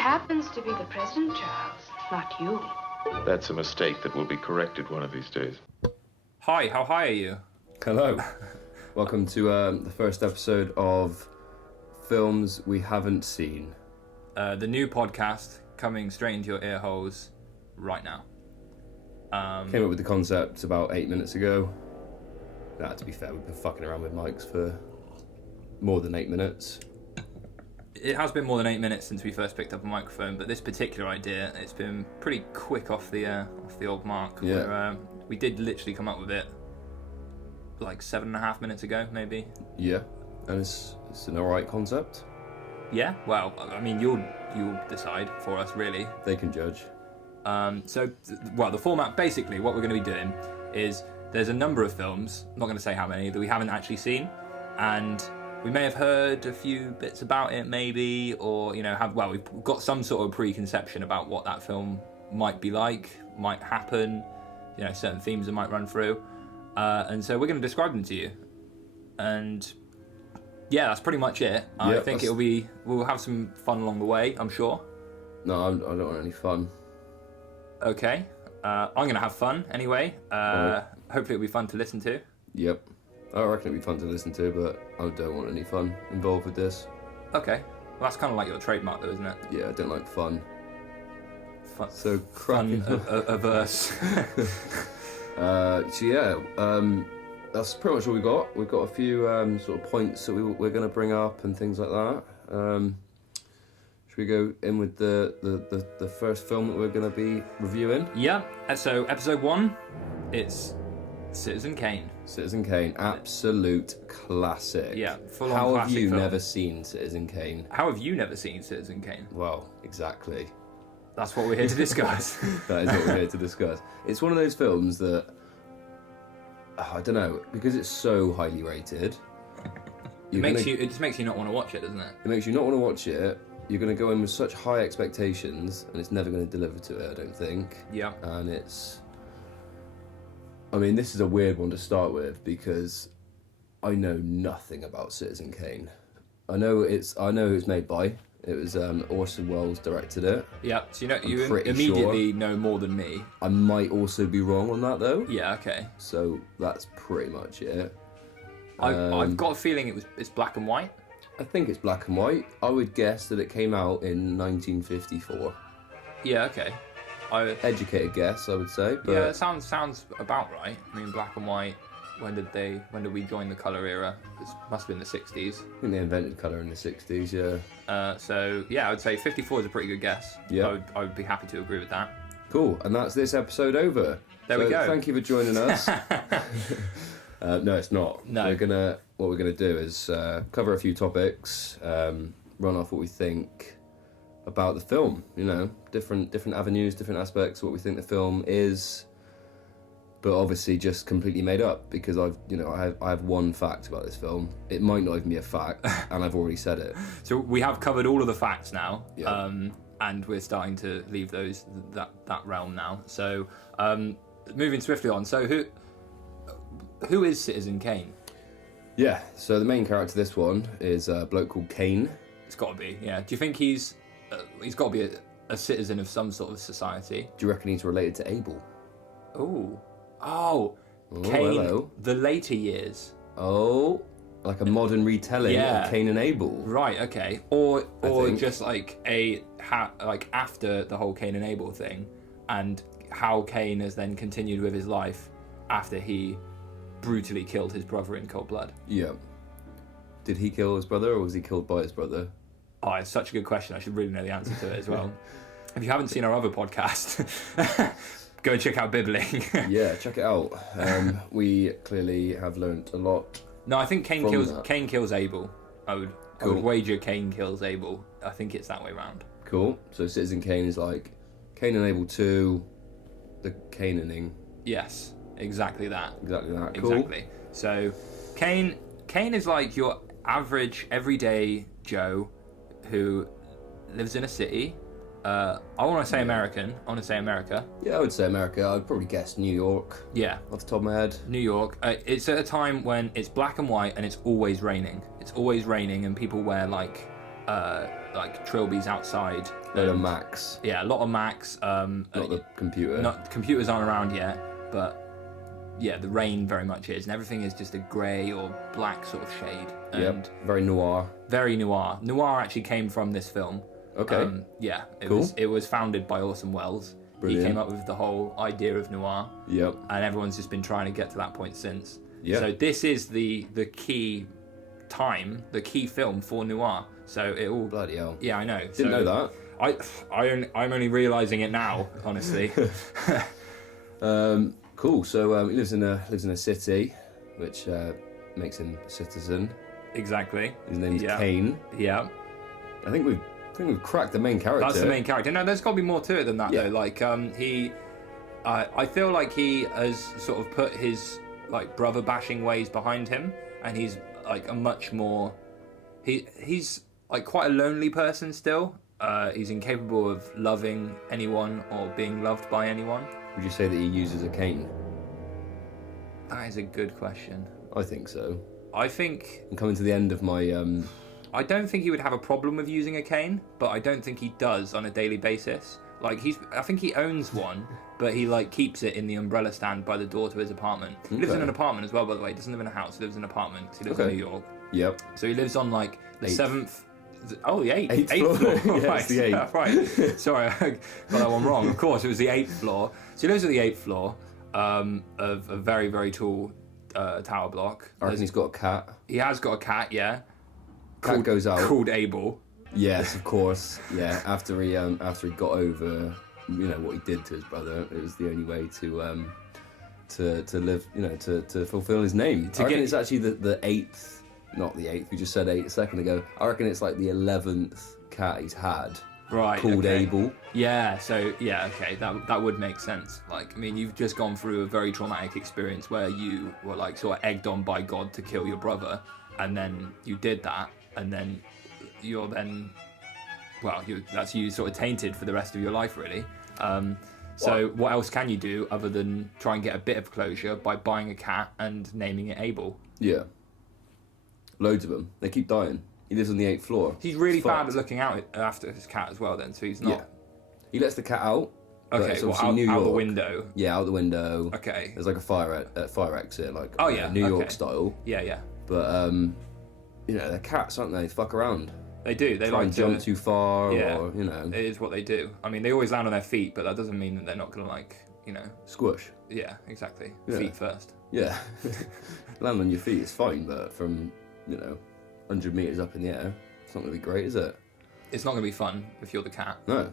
happens to be the president, Charles, not you. That's a mistake that will be corrected one of these days. Hi, how high are you? Hello. Welcome to the first episode of Films We Haven't Seen. The new podcast coming straight into your ear holes right now. Came up with the concept about 8 minutes ago. Nah, to be fair, we've been fucking around with mics for more than 8 minutes. It has been more than 8 minutes since we first picked up a microphone, but this particular idea, it's been pretty quick off the old mark. Yeah. Where, we did literally come up with it like 7.5 minutes ago, maybe. Yeah, and it's an alright concept. Yeah. Well, I mean, you'll decide for us, really. They can judge. The format, basically, what we're going to be doing is there's a number of films, I'm not going to say how many, that we haven't actually seen, and we may have heard a few bits about it, maybe, or, we've got some sort of preconception about what that film might be like, might happen, certain themes that might run through, and so we're going to describe them to you, and yeah, that's pretty much it. I think we'll have some fun along the way, I'm sure. No, I don't want any fun. Okay, I'm going to have fun anyway. Right. Hopefully it'll be fun to listen to. Yep. I reckon it'd be fun to listen to, but I don't want any fun involved with this. Okay, well, that's kind of like your trademark though, isn't it? Yeah, I don't like fun. Fun, So fun averse. That's pretty much all we got. We've got a few sort of points that we're going to bring up and things like that. Should we go in with the first film that we're going to be reviewing? Yeah, so episode 1, it's Citizen Kane. Citizen Kane, absolute classic. Yeah, full-on How have classic you film. never seen Citizen Kane? How have you never seen Citizen Kane? Well, exactly. That's what we're here to discuss. That is what we're here to discuss. It's one of those films that, I don't know, because it's so highly rated. It just makes you not want to watch it, doesn't it? It makes you not want to watch it. You're going to go in with such high expectations, and it's never going to deliver to it, I don't think. Yeah. And this is a weird one to start with because I know nothing about Citizen Kane. I know it's made by. It was Orson Welles directed it. Yeah, so you pretty immediately know more than me. I might also be wrong on that though. Yeah, okay. So that's pretty much it. I've got a feeling it's black and white. I think it's black and white. I would guess that it came out in 1954. Yeah, okay. Educated guess, I would say. But yeah, it sounds about right. I mean, black and white. When did we join the colour era? It must have been the 60s. I think they invented colour in the 60s, yeah. So yeah, I would say 54 is a pretty good guess. Yeah. I would be happy to agree with that. Cool, and that's this episode over. There we go. Thank you for joining us. No, it's not. No. What we're gonna do is cover a few topics, run off what we think about the film. Different avenues, different aspects, what we think the film is. But obviously, just completely made up because I have one fact about this film. It might not even be a fact, and I've already said it. So we have covered all of the facts now, Yeah. and we're starting to leave that realm now. So moving swiftly on. So who is Citizen Kane? Yeah. So the main character of this one is a bloke called Kane. It's got to be. Yeah. Do you think he's got to be a citizen of some sort of society? Do you reckon he's related to Abel? Oh, Kane, hello. the later years. Oh, like a modern retelling Yeah. of Cain and Abel. Right, okay. Or think. just like after the whole Cain and Abel thing, and how Cain has then continued with his life after he brutally killed his brother in cold blood. Yeah. Did he kill his brother, or was he killed by his brother? Oh, it's such a good question. I should really know the answer to it as well. If you haven't seen our other podcast, go check out Bibbling. Yeah, check it out. We clearly have learnt a lot. No, I think Cain From kills Abel. I would Cool. wager Cain kills Abel. I think it's that way round. Cool. So Citizen Kane is like Cain and Abel 2, the Cananing. Yes, exactly that. Exactly that. Cool. Exactly. So Kane is like your average everyday Joe who lives in a city. I want to say American. I want to say America. Yeah, I would say America. I'd probably guess New York Yeah, off the top of my head. New York. It's at a time when it's black and white and it's always raining. It's always raining and people wear like like trilbies outside. A lot of Macs. Yeah, a lot of Macs. Not the computer. Computers aren't around yet, but yeah, the rain very much is, and everything is just a grey or black sort of shade. And very noir. Very noir. Noir actually came from this film. Okay. Yeah, Cool. It was founded by Orson Welles. Brilliant. He came up with the whole idea of noir. Yep. And everyone's just been trying to get to that point since. Yeah. So this is the key time, the key film for noir. So it all. Bloody hell. Yeah, I know. Didn't know that. I'm only realising it now, honestly. Cool. So he lives in a city, which makes him a citizen. Exactly. His name's Kane. Yeah. I think we've cracked the main character. That's the main character. No, there's got to be more to it than that though. Like I feel like he has sort of put his like brother bashing ways behind him, and he's like a much more. He's like quite a lonely person still. He's incapable of loving anyone or being loved by anyone. Would you say that he uses a cane? That is a good question. I think so. I think I'm coming to the end of my. I don't think he would have a problem with using a cane, but I don't think he does on a daily basis. Like I think he owns one, but he like keeps it in the umbrella stand by the door to his apartment. He lives in an apartment as well, by the way. He doesn't live in a house. He lives in an apartment. He lives in New York. Yep. So he lives on like the seventh. Oh, the eighth floor. Yeah, right. it's the eighth. Yeah, right. Sorry, I got that one wrong. Of course, it was the 8th floor. So he lives at the 8th floor of a very, very tall tower block. I reckon he's got a cat. He has got a cat, yeah. Cat goes out. Called Abel. Yes, of course. Yeah, after he got over, what he did to his brother, it was the only way to live, to fulfill his name. I reckon it's actually the 8th. Not the 8th, we just said 8 a second ago. I reckon it's like the 11th cat he's had. Right. Called okay. Abel. Yeah, so, okay, that would make sense. Like, I mean, you've just gone through a very traumatic experience where you were, like, sort of egged on by God to kill your brother, and then you did that, and then that's you sort of tainted for the rest of your life, really. So what else can you do other than try and get a bit of closure by buying a cat and naming it Abel? Yeah. Loads of them. They keep dying. He lives on the 8th floor. He's really bad at looking out after his cat as well then, so he's not... Yeah. He lets the cat out. Okay, out the window. Yeah, out the window. Okay. There's like a fire exit, like New York style. Yeah, yeah. But, they're cats, aren't they? They fuck around. They do. They try and jump too far, yeah, or, It is what they do. I mean, they always land on their feet, but that doesn't mean that they're not going to, Squish. Yeah, exactly. Yeah. Feet first. Yeah. Land on your feet is fine, but from... 100 metres up in the air, it's not going to be great, is it? It's not going to be fun if you're the cat. No.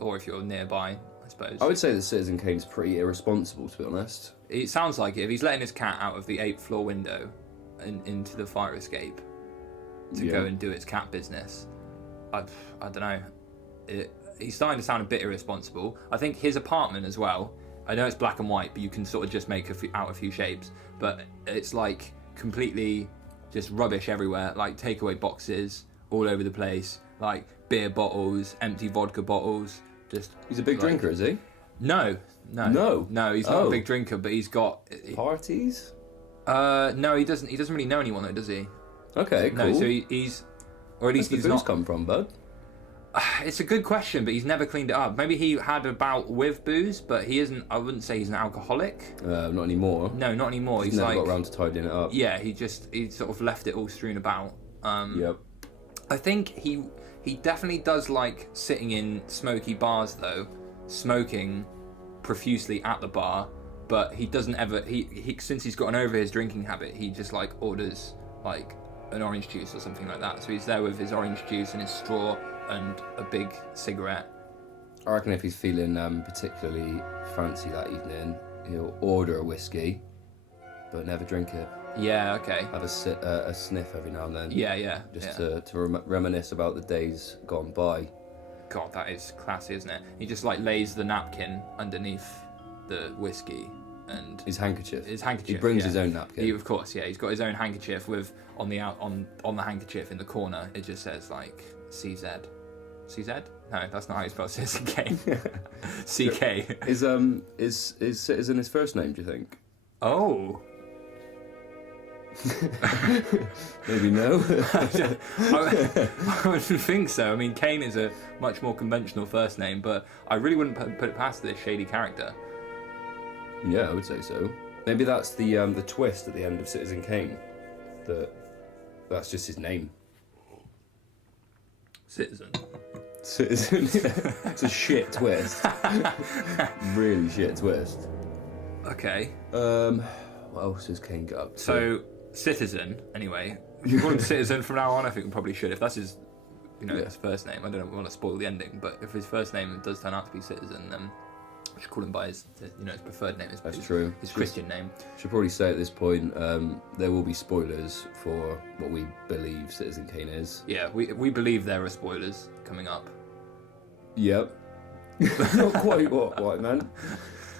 Or if you're nearby, I suppose. I would say that Citizen Kane's pretty irresponsible, to be honest. It sounds like it. If he's letting his cat out of the 8th floor window and into the fire escape to go and do its cat business, I don't know. He's starting to sound a bit irresponsible. I think his apartment as well, I know it's black and white, but you can sort of just make out a few shapes, but it's like completely... just rubbish everywhere, like takeaway boxes all over the place, like beer bottles, empty vodka bottles. He's a big drinker, is he? No, he's not a big drinker, but he's got parties. No, he doesn't really know anyone though, does he? Okay, cool. No, so he's, or at least Where's he's the booze not. come from, bud? It's a good question, but he's never cleaned it up. Maybe he had a bout with booze, but he isn't. I wouldn't say he's an alcoholic. Not anymore. No, not anymore. He's never got around to tidying it up. Yeah, he sort of left it all strewn about. Yep. I think he definitely does like sitting in smoky bars though, smoking profusely at the bar. But he doesn't ever. He since he's gotten over his drinking habit, he just like orders like an orange juice or something like that. So he's there with his orange juice and his straw and a big cigarette. I reckon if he's feeling particularly fancy that evening, he'll order a whiskey, but never drink it. Yeah, okay. Have a sniff every now and then. Yeah. Just to reminisce about the days gone by. God, that is classy, isn't it? He just like lays the napkin underneath the whiskey and his handkerchief. He brings his own napkin. Of course, yeah. He's got his own handkerchief with on the handkerchief in the corner. It just says like CZ. CZ? No, that's not how you spell Citizen Kane. CK. Is Citizen his first name? Do you think? Oh. Maybe no. I wouldn't think so. I mean, Kane is a much more conventional first name, but I really wouldn't put it past this shady character. Yeah, I would say so. Maybe that's the twist at the end of Citizen Kane. That's just his name. Citizen. Citizen. It's a shit twist. Really shit twist. Okay. What else has Kane got up to? So, Citizen, anyway. If you call him Citizen from now on, I think we probably should. If that's his, his first name. I don't want to spoil the ending, but if his first name does turn out to be Citizen, then we should call him by his preferred name. That's true. His Christian name. Should probably say at this point, there will be spoilers for what we believe Citizen Kane is. Yeah, we believe there are spoilers coming up. Yep. Not quite what man.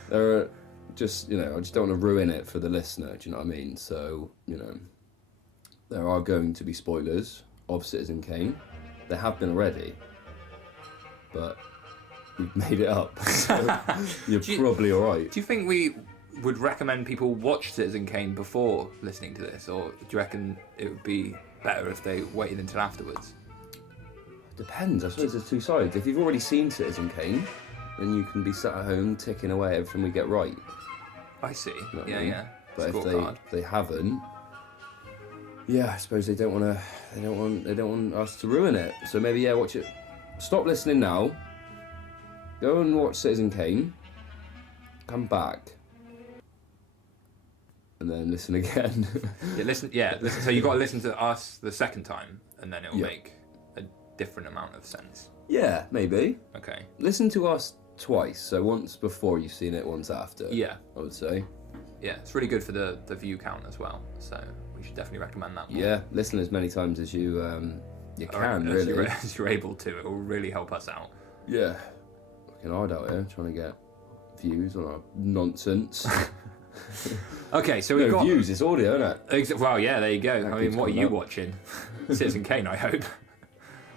There are just, I just don't want to ruin it for the listener, do you know what I mean? So, there are going to be spoilers of Citizen Kane. There have been already, but we've made it up, so you're probably alright. Do you think we would recommend people watch Citizen Kane before listening to this, or do you reckon it would be better if they waited until afterwards? Depends, I suppose there's two sides. If you've already seen Citizen Kane, then you can be sat at home ticking away everything we get right. I see. You know Yeah. But if they haven't, I suppose they don't want us to ruin it. So maybe watch it. Stop listening now. Go and watch Citizen Kane. Come back. And then listen again. Listen. So you got to listen to us the second time, and then it'll make a different amount of sense. Yeah, maybe. Okay. Listen to us twice. So once before you've seen it, once after. Yeah. I would say. Yeah, it's really good for the view count as well. So we should definitely recommend that. Yeah, listen as many times as you can. Really, as you're able to. It will really help us out. Yeah. Working hard out here trying to get views on our nonsense. Okay, so we've got views. It's audio, isn't it? Well, yeah, there you go. That I mean, what are keeps you coming watching? Citizen Kane, I hope,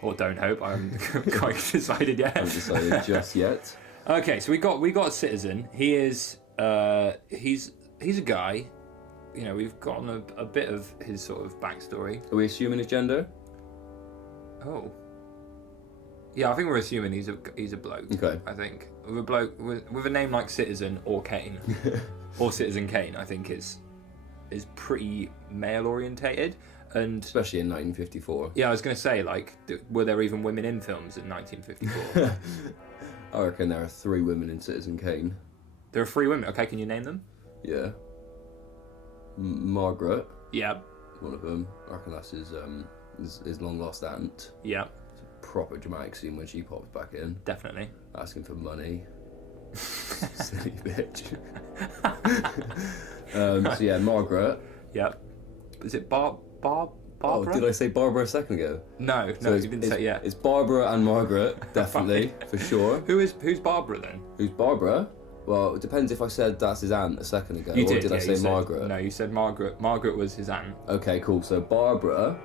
or don't hope. I haven't quite decided yet. I haven't decided just yet. Okay, so we got Citizen. He is he's a guy. We've gotten a bit of his sort of backstory. Are we assuming his gender? Oh. Yeah, I think we're assuming he's a bloke. Okay. I think with a bloke with a name like Citizen or Kane, or Citizen Kane, I think is pretty male orientated, and especially in 1954. Yeah, I was going to say, were there even women in films in 1954? I reckon there are 3 women in Citizen Kane. There are 3 women. Okay, can you name them? Yeah. Margaret. Yeah. One of them. I reckon that's his long lost aunt. Yeah. Proper dramatic scene when she pops back in. Definitely. Asking for money. Silly bitch. So yeah, Margaret. Yep. Is it Barbara? Oh, did I say Barbara a second ago? No, So you didn't say yeah. It's Barbara and Margaret, definitely, for sure. Who's Barbara then? Who's Barbara? Well, it depends if I said that's his aunt a second ago, You or did, did I say Margaret? No, you said Margaret. Margaret was his aunt. Okay, cool. So Barbara,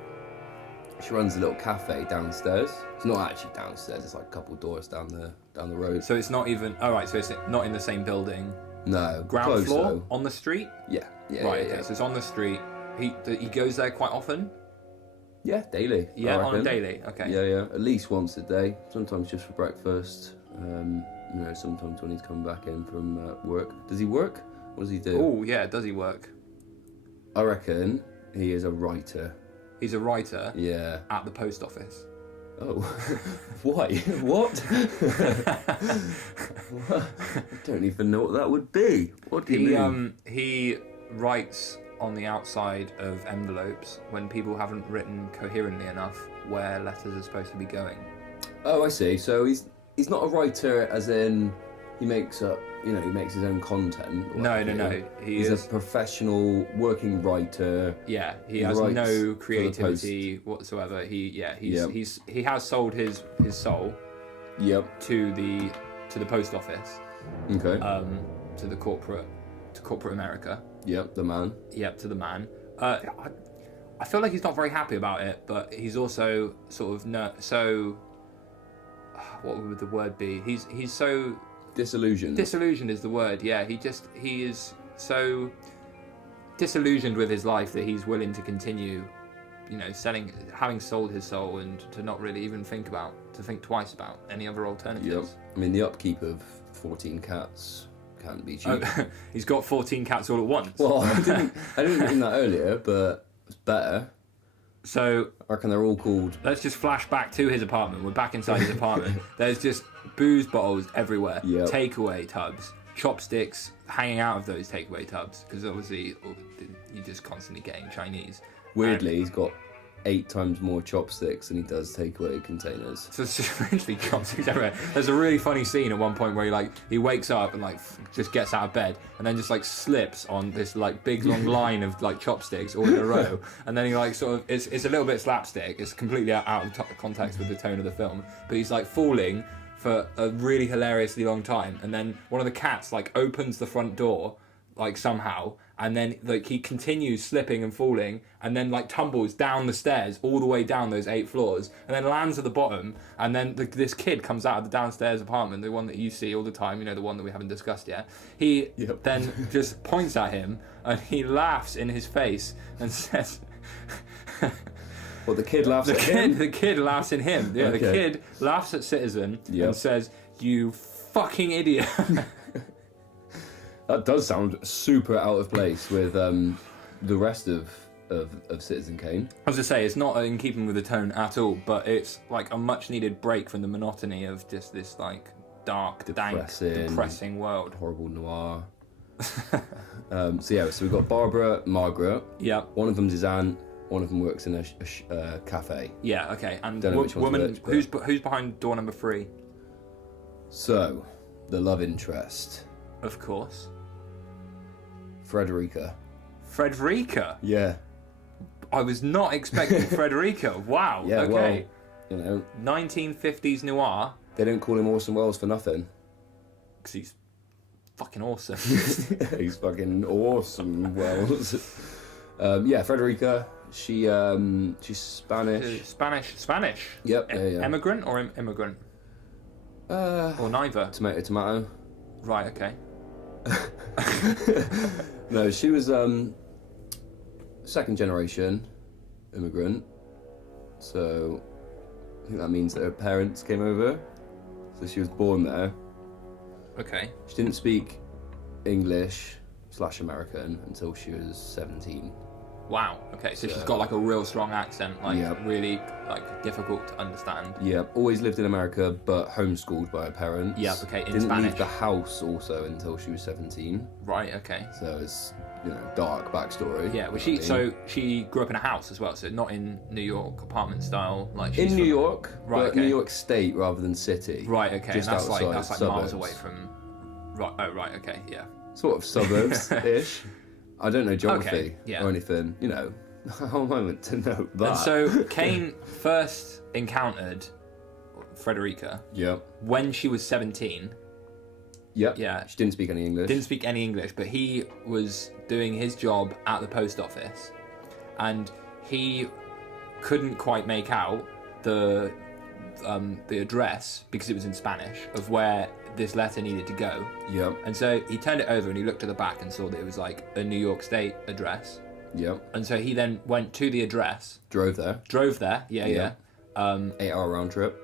she runs a little cafe downstairs. It's not actually downstairs. It's like a couple doors down the road. So it's not even. All right. So it's not in the same building. No. Ground close, floor though. on the street. Yeah. Yeah. Right. Yeah, Okay. So it's on the street. He goes there quite often. Yeah, daily. Yeah, I on a reckon. daily. Okay. Yeah. At least once a day. Sometimes just for breakfast. Sometimes when he's coming back in from work. Does he work? What does he do? Oh yeah. Does he work? I reckon he is a writer. He's a writer. Yeah. At the post office. Oh, why? What? I don't even know what that would be. What do you mean? He writes on the outside of envelopes when people haven't written coherently enough where letters are supposed to be going. Oh, I see. So he's not a writer, as in he makes up. He makes his own content. or No. whatever. He's a professional working writer. Yeah, he He has writes no for the creativity whatsoever. He has sold his soul Yep. to the post office, Okay. to corporate America. Yep. The man. Yep, to the man. I feel like he's not very happy about it, but he's also sort of so. What would the word be? He's so Disillusioned. disillusioned is the word. Yeah, he is so disillusioned with his life that he's willing to continue, having sold his soul, and to not really even think twice about any other alternatives. Yep. I mean, the upkeep of 14 cats can't be cheap. He's got 14 cats all at once. Well, I didn't mean that earlier, but it's better. So I reckon they're all called... Let's just flash back to his apartment. We're back inside his apartment. There's just booze bottles everywhere. Yep. Takeaway tubs. Chopsticks hanging out of those takeaway tubs. Because obviously you're just constantly getting Chinese. Weirdly, he's got 8 times more chopsticks than he does takeaway containers. So it's just literally chopsticks everywhere. There's a really funny scene at one point where he wakes up and just gets out of bed and then just slips on this big long line of chopsticks all in a row, and then he it's a little bit slapstick. It's completely out of context with the tone of the film, but he's falling for a really hilariously long time, and then one of the cats opens the front door somehow, and then he continues slipping and falling, and then tumbles down the stairs all the way down those 8 floors, and then lands at the bottom, and then this kid comes out of the downstairs apartment, the one that you see all the time, the one that we haven't discussed yet. He then just points at him, and he laughs in his face and says... Well, the kid laughs at him? The kid laughs at him. Yeah, okay. The kid laughs at Citizen and says, "You fucking idiot." That does sound super out of place with the rest of Citizen Kane. I was to say, it's not in keeping with the tone at all, but it's a much needed break from the monotony of just this dark, depressing world. Horrible noir. So we've got Barbara, Margaret. Yeah. One of them's his aunt. One of them works in a cafe. Yeah. Okay. And Don't know which one's woman, which, who's behind door number 3? So, the love interest. Of course. Frederica. Frederica? Yeah. I was not expecting Frederica. Wow. Yeah, okay. Well, 1950s noir. They don't call him Orson Welles for nothing. Because he's fucking awesome. He's fucking awesome, Welles. Frederica. She's Spanish. Spanish. Yep. Yeah. Emigrant or immigrant? Or neither. Tomato. Right. Okay. No, she was second generation immigrant. So I think that means that her parents came over. So she was born there. Okay. She didn't speak English/American until she was 17. Wow. Okay. So she's got a real strong accent, really difficult to understand. Yeah. Always lived in America, but homeschooled by her parents. Yeah. Okay. In Didn't Spanish. leave the house also until she was 17. Right. Okay. So it's dark backstory. Yeah. So she grew up in a house as well. So not in New York apartment style. In New York, right? But Okay. New York State rather than city. Right. Okay. Just And that's outside that's suburbs. miles away from. Right. Oh. Right. Okay. Yeah. Sort of suburbs-ish. I don't know geography yeah. or anything. How am I meant to know that? And so Kane first encountered Frederica. Yep. When she was 17. Yep. Yeah. She didn't speak any English. Didn't speak any English, but he was doing his job at the post office, and he couldn't quite make out the address because it was in Spanish of where this letter needed to go. Yep. And so he turned it over and he looked at the back and saw that it was a New York State address. Yep. And so he then went to the address. Drove there. Yeah. 8-hour round trip.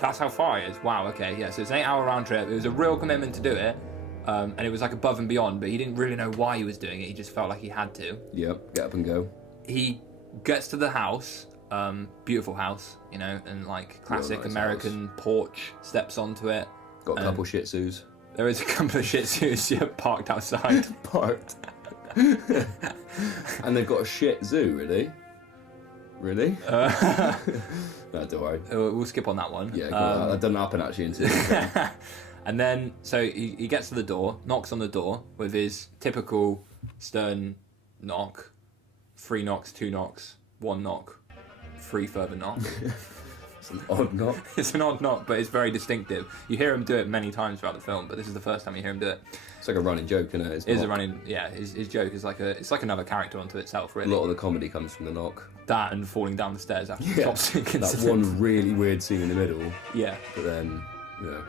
That's how far it is. Wow. Okay. Yeah. So it's an 8-hour round trip. It was a real commitment to do it, and it was above and beyond. But he didn't really know why he was doing it. He just felt like he had to. Yep. Get up and go. He gets to the house. Beautiful house, and classic nice American porch. Steps onto it. Got a couple Shih Tzus. There is a couple of Shih Tzus parked outside. Parked. And they've got a shit zoo, really? Really? No, don't worry. We'll skip on that one. Yeah, that doesn't happen actually until. And then, so he gets to the door, knocks on the door with his typical stern knock. 3 knocks, 2 knocks, 1 knock, 3 further knock. It's an odd knock. It's an odd knock, but it's very distinctive. You hear him do it many times throughout the film, but this is the first time you hear him do it. It's like a running joke, isn't it? It is a running, yeah. His joke is it's like another character unto itself, really. A lot of the comedy comes from the knock. That and falling down the stairs after the chopstick That incident. one really weird scene in the middle. Yeah. But then,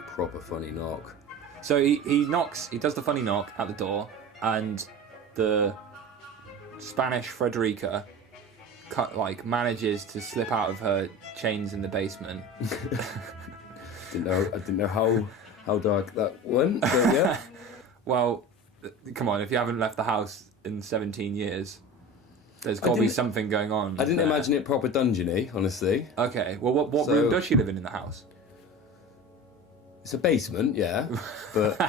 proper funny knock. So he knocks, he does the funny knock at the door, and the Spanish Frederica manages to slip out of her chains in the basement. I didn't know how dark that went, but yeah. Well, come on, if you haven't left the house in 17 years, there's got to be something going on. I didn't imagine it proper dungeony, honestly. Okay, well, what room does she live in the house? It's a basement, yeah, but...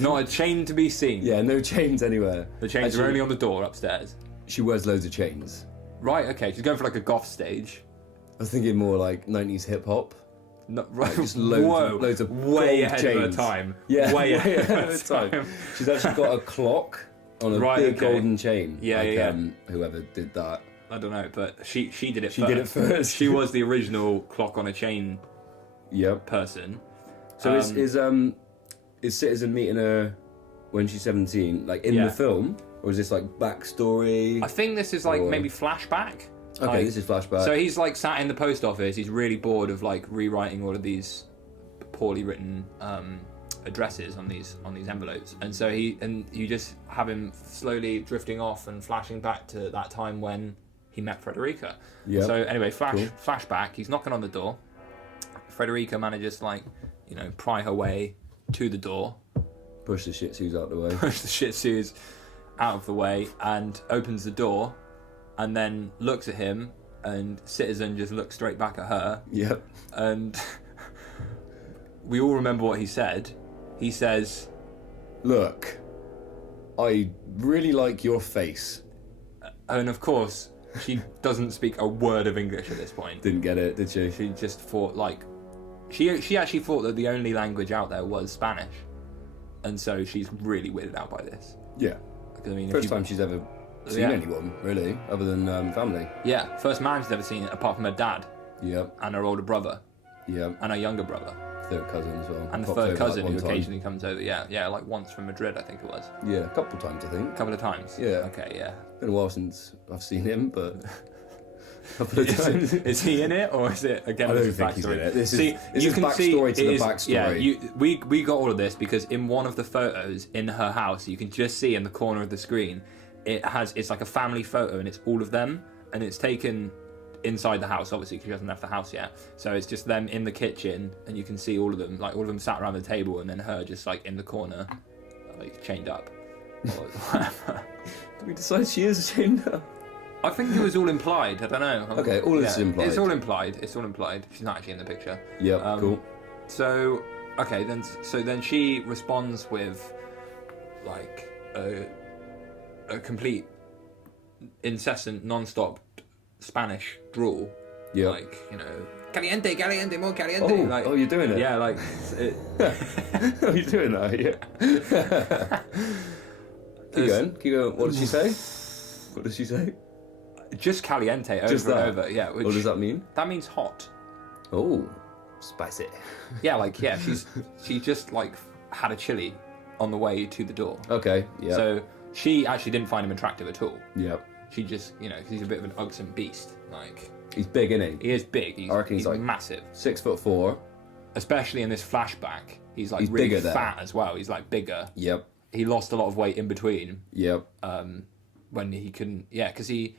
Not a chain to be seen. Yeah, no chains anywhere. The chains are only on the door upstairs. She wears loads of chains. Right, okay, she's going for like a goth stage. I was thinking more like 90s hip-hop. No, right, like just loads of way ahead chains. of her time. Yeah, way ahead of her time. She's actually got a clock on a big golden chain. Yeah, whoever did that. I don't know, but she did it first. She did it first. She was the original clock on a chain person. So is Citizen meeting her when she's 17, like in the film? Or is this like backstory? I think this is like maybe flashback. Okay, this is flashback. So he's like sat in the post office. He's really bored of like rewriting all of these poorly written addresses on these envelopes, and so you just have him slowly drifting off and flashing back to that time when he met Frederica. Yeah. So anyway, flashback. He's knocking on the door. Frederica manages to pry her way to the door. Push the Shih Tzus out the way. Push the Shih Tzus out of the way and opens the door. And then looks at him, and Citizen just looks straight back at her. Yep. And we all remember what he said. He says, "Look, I really like your face." And of course, she doesn't speak a word of English at this point. Didn't get it, did she? She just thought she actually thought that the only language out there was Spanish, and so she's really weirded out by this. Yeah. Because, I mean, first time she's ever seen anyone, really, other than family. Yeah, first man she's ever seen apart from her dad. Yep. And her older brother. Yep. And her younger brother. Third cousin as well. And the third cousin who occasionally comes over. Yeah, like once from Madrid, I think it was. Yeah, a couple of times, I think. A couple of times? Yeah. Okay, yeah. Been a while since I've seen him, but a couple of times. Is he in it, or is it again? I don't think he's in it. This is backstory to the backstory. Yeah, we got all of this because in one of the photos in her house, you can just see in the corner of the screen, it's like a family photo, and it's all of them, and it's taken inside the house, obviously, because she hasn't left the house yet. So it's just them in the kitchen, and you can see all of them sat around the table, and then her just like in the corner, like chained up. Or whatever. Did we decide she is chained up? I think it was all implied. I don't know. Okay, all this is implied. It's all implied. It's all implied. She's not actually in the picture. Yeah, cool. So, okay, then she responds with like a complete, incessant, non-stop Spanish drawl. Yeah. Like, caliente, caliente, more caliente. Oh, you're doing it. Yeah, like. Oh, you're doing that. Yeah. Keep going. What did she say? What did she say? Just caliente over just and over. Yeah. What does that mean? That means hot. Oh, spicy. Yeah, she just like had a chili on the way to the door. Okay, yeah. So she actually didn't find him attractive at all. Yeah. She just, he's a bit of an ugsome beast. Like, he's big, isn't he? He is big. I reckon he's like massive. 6'4". Especially in this flashback, he's like he's really bigger fat there. as well. He's like bigger. Yep. He lost a lot of weight in between. Yep. When he couldn't, because you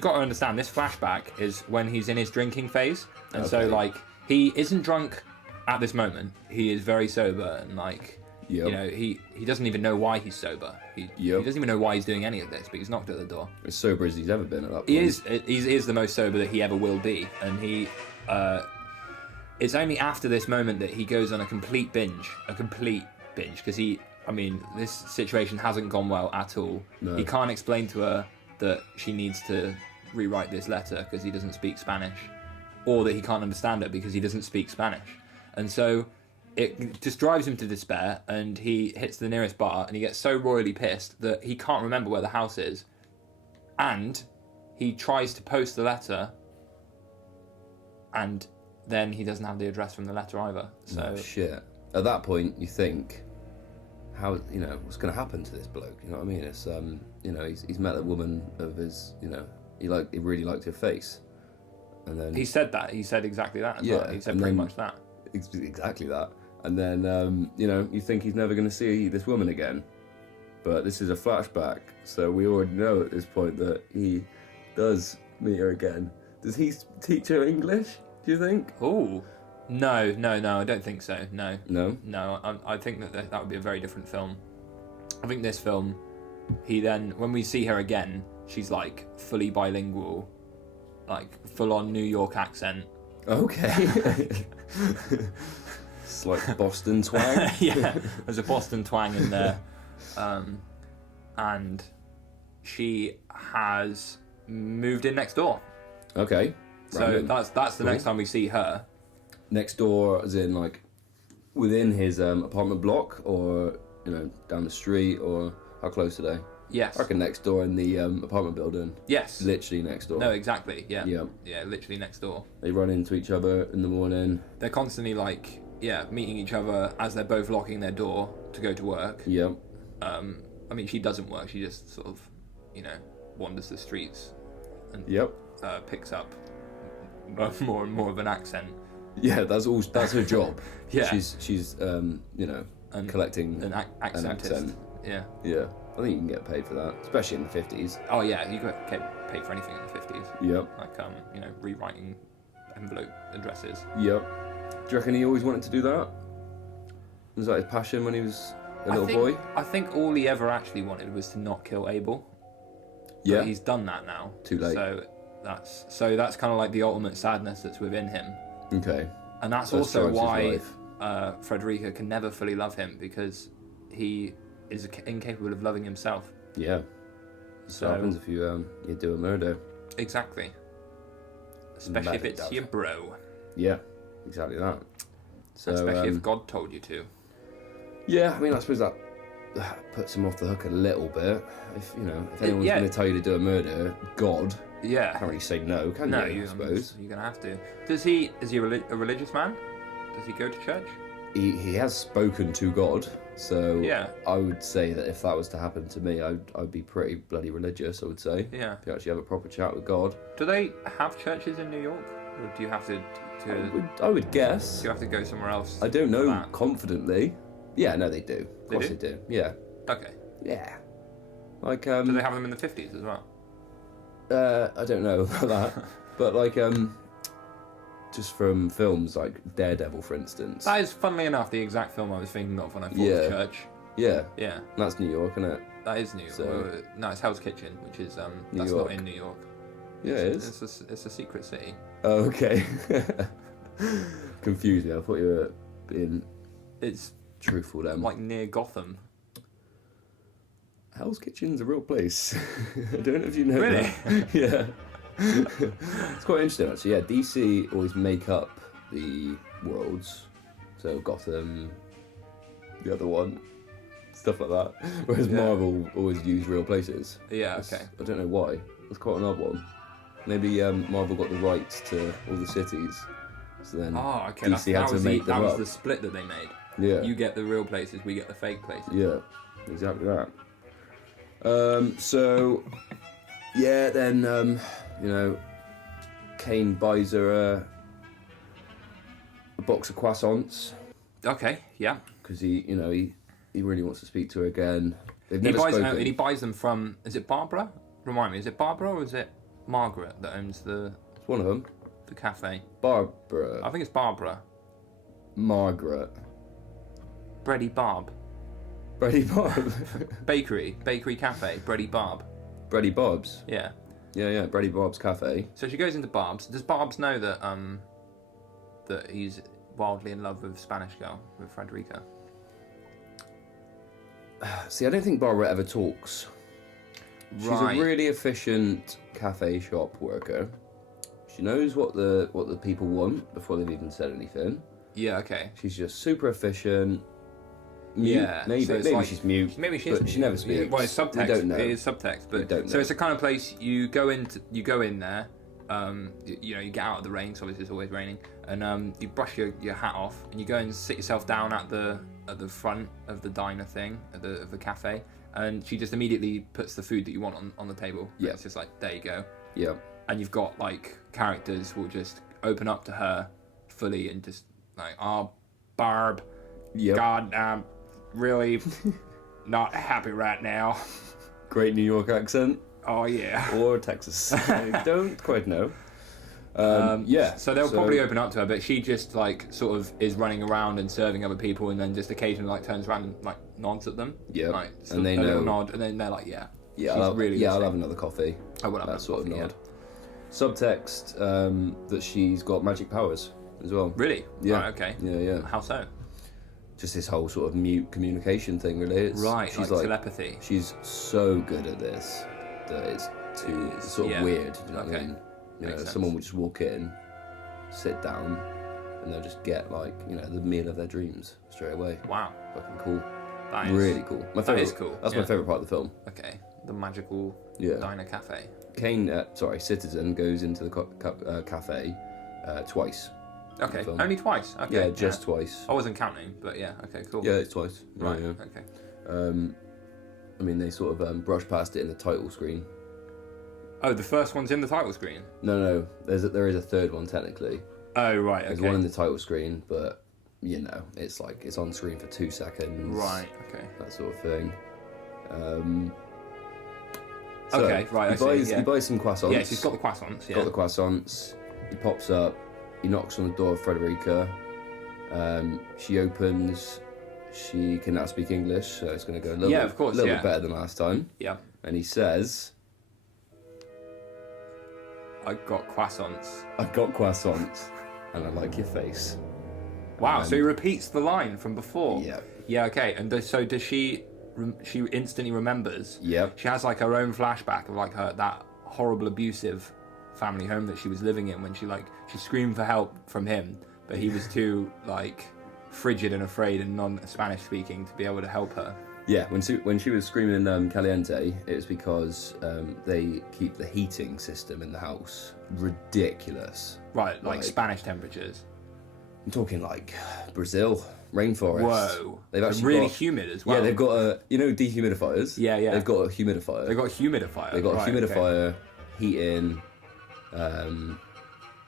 got to understand, this flashback is when he's in his drinking phase, and so like he isn't drunk at this moment. He is very sober, and like he doesn't even know why he's sober. He doesn't even know why he's doing any of this, but he's knocked at the door. As sober as he's ever been at that point. He is the most sober that he ever will be, and he. It's only after this moment that he goes on a complete binge, because this situation hasn't gone well at all. No. He can't explain to her that she needs to rewrite this letter because he doesn't speak Spanish, or that he can't understand her because he doesn't speak Spanish. And so it just drives him to despair, and he hits the nearest bar, and he gets so royally pissed that he can't remember where the house is, and he tries to post the letter, and then he doesn't have the address from the letter either. So shit. At that point, you think, how what's going to happen to this bloke? You know what I mean? It's he's met a woman of his. He really liked her face, and then he said that. He said exactly that as well. He said pretty much that. Exactly that. And then you think he's never going to see this woman again. But this is a flashback, so we already know at this point that he does meet her again. Does he teach her English, do you think? Oh, no, I don't think so. No. No? I think that would be a very different film. I think this film, he then, when we see her again, she's like fully bilingual, like full on New York accent. Okay. It's like Boston twang. Yeah, there's a Boston twang in there. And she has moved in next door. Okay. So Random. that's the Cool. next time we see her. Next door, as in like within his apartment block, or down the street, or how close are they? Yes. I reckon next door in the apartment building. Yes. Literally next door. No, exactly. Yeah. Yeah. Yeah, literally next door. They run into each other in the morning. They're constantly meeting each other as they're both locking their door to go to work. Yeah. I mean, she doesn't work. She just sort of, wanders the streets and Yep. picks up more and more of an accent. Yeah, that's her job. Yeah. She's collecting An accentist. accent. Yeah. Yeah. I think you can get paid for that, especially in the 50s. Oh yeah, you get paid for anything in the 50s. Yep. Like rewriting envelope addresses. Yep. Do you reckon he always wanted to do that? Was that his passion when he was a little boy? I think all he ever actually wanted was to not kill Abel. Yeah. But he's done that now. Too late. So that's kind of like the ultimate sadness that's within him. Okay. And that's So it also drives his why Frederica can never fully love him, because he is incapable of loving himself. Yeah. So what happens if you do a murder? Exactly. Especially if Murder it's does. your bro. Yeah. Exactly that. So Especially if God told you to. yeah, I mean, I suppose that puts him off the hook a little bit. If anyone's Yeah. going to tell you to do a murder, God, Yeah. can't really say no, can No, you? I suppose you're gonna have to. Is he a religious man? Does he go to church? he has spoken to God, so Yeah. I would say that if that was to happen to me, I'd be pretty bloody religious. I would say. Yeah. If you actually have a proper chat with God, Do they have churches in New York, or do you have to I would guess. do you have to go somewhere else? I don't for know that? confidently. Yeah, no, they do. Of They course do? they do. Yeah, Okay. yeah. Like Do they have them in the 50s as well? I don't know about that, but like just from films like Daredevil, for instance. That is, funnily enough, the exact film I was thinking of when I thought Yeah. of church. Yeah, Yeah, that's New York, isn't it? that is New York. So- No, it's Hell's Kitchen, which is New that's York. not in New York. Yeah, it is. It's a secret city. Oh, okay. Confused me. I thought you were being It's truthful then. like near Gotham. Hell's Kitchen's a real place. I don't know if you know Really? that. Yeah. It's quite interesting actually. Yeah, DC always make up the worlds. So Gotham, the other one, stuff like that. Whereas Yeah. Marvel always use real places. Yeah. That's- Okay. I don't know why. That's quite an odd one. Maybe Marvel got the rights to all the cities. So then Oh, okay. DC had to make them that was up. the split that they made. Yeah. You get the real places, we get the fake places. Yeah, exactly that. So, yeah, then, Kane buys her a box of croissants Okay. Yeah. because he really wants to speak to her again. They've He never buys spoken. and he buys them from. Is it Barbara? Remind me. Is it Barbara or is it Margaret that owns the It's one of them. cafe? Barbara. I think it's Barbara. Margaret. Bready Barb. Brady Bob. Bakery cafe. Bready Barb. Brady Bob's. Yeah. Yeah, Brady Bob's Cafe. So she goes into Barb's. Does Barb's know that that he's wildly in love with Spanish girl, with Frederica? See, I don't think Barbara ever talks. She's Right. a really efficient cafe shop worker. She knows what the people want before they've even said anything. Yeah. Okay. She's just super efficient. Mute, Yeah, maybe so it's like- she's mute. Maybe she but is. she never speaks. Well, it's subtext. We don't know. It is subtext, but We don't so know. it's the kind of place you go in there. You get out of the rain, so obviously it's always raining, and you brush your hat off, and you go and sit yourself down at the front of the diner thing of the cafe, and she just immediately puts the food that you want on the table. Yeah. It's just like, there you go, Yeah, and you've got like characters will just open up to her fully and just like, oh, Barb, yeah, God, really, not happy right now. Great New York accent. Oh, yeah. Or Texas. I don't quite know. Yeah. So they'll probably open up to her, but she just like sort of is running around and serving other people, and then just occasionally like turns around and like nods at them. Yeah. Like, and they a little know. nod, and then they're like, yeah. Yeah, she's I'll really have listening. another coffee. I will have that sort coffee, of nod. Subtext that she's got magic powers as well. Really? Yeah. Right, okay. Yeah. How so? Just this whole sort of mute communication thing, really. Right, She's like telepathy. She's so good at this that it's sort of weird. Do you know what I mean? You know, Makes someone sense. would just walk in, sit down, and they'll just get like, you know, the meal of their dreams straight away. Wow. Fucking cool. That is Really cool. My favorite. is cool, That's yeah. my favorite part of the film. Okay. The magical Yeah. diner cafe. Kane, Citizen goes into the cafe twice. Okay. Film. Only twice. Okay. Yeah, just twice. I wasn't counting, but yeah. Okay. Cool. Yeah, it's twice. Right. Yeah. Okay. I mean, they sort of brush past it in the title screen. Oh, the first one's in the title screen. No. There is a third one technically. Oh, right. Okay. There's one in the title screen, but you know, it's like it's on screen for 2 seconds. Right. Okay. That sort of thing. Okay, right, I see, yeah. He buys some croissants. Yes, he's got the croissants. Yeah. Got the croissants. He pops up. He knocks on the door of Frederica. She opens. She can now speak English, so it's going to go a little bit better than last time. Yeah. And he says, I got croissants. "I got croissants, and I like your face." Wow. So he repeats the line from before. Yeah. Yeah. Okay. And so does she? She instantly remembers. Yep. She has like her own flashback of like that horrible abusive family home that she was living in when she screamed for help from him, but he was too like frigid and afraid and non-Spanish speaking to be able to help her. Yeah, when she was screaming Caliente, it was because they keep the heating system in the house ridiculous. Right, like Spanish temperatures. I'm talking like Brazil, rainforest. Whoa. They've actually really got, humid as well. Yeah, they've got dehumidifiers. Yeah. They've got a humidifier. They've got a humidifier. They've got right, a humidifier, okay. heating.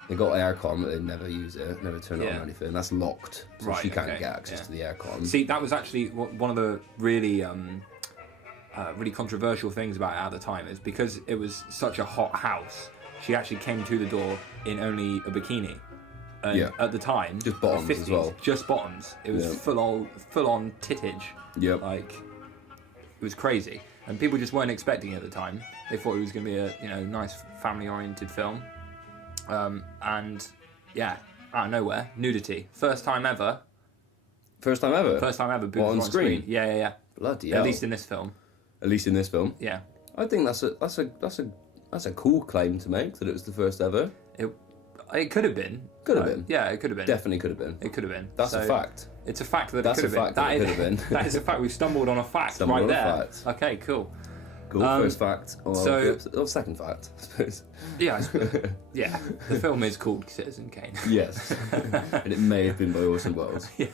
They've got aircon, but they never use it, never turn it on or anything. That's locked, so Right, she can't okay, get access to the aircon. See, that was actually one of the really, really controversial things about it at the time, is because it was such a hot house. She actually came to the door in only a bikini. And at the time, just bottoms the 50s, as well. Just bottoms. It was full on tittage. Yep. Like, it was crazy, and people just weren't expecting it at the time. They thought it was going to be a nice family-oriented film, and yeah, out of nowhere, nudity. First time ever. First time ever. First time ever. What, on screen? Yeah. Bloody hell. At least in this film. At least in this film. Yeah. I think that's a cool claim to make, that it was the first ever. It could have been. Could have been. Yeah, it could have been. Definitely could have been. It could have been. That's a fact. It's a fact that That's it could have a fact that it could have been. That is a fact. We've stumbled on a fact Stumbled right on a there. fact. Okay, cool. Cool. First fact. So- Second fact, I suppose. Yeah, yeah. The film is called Citizen Kane. Yes. And it may have been by Orson Welles. Yeah.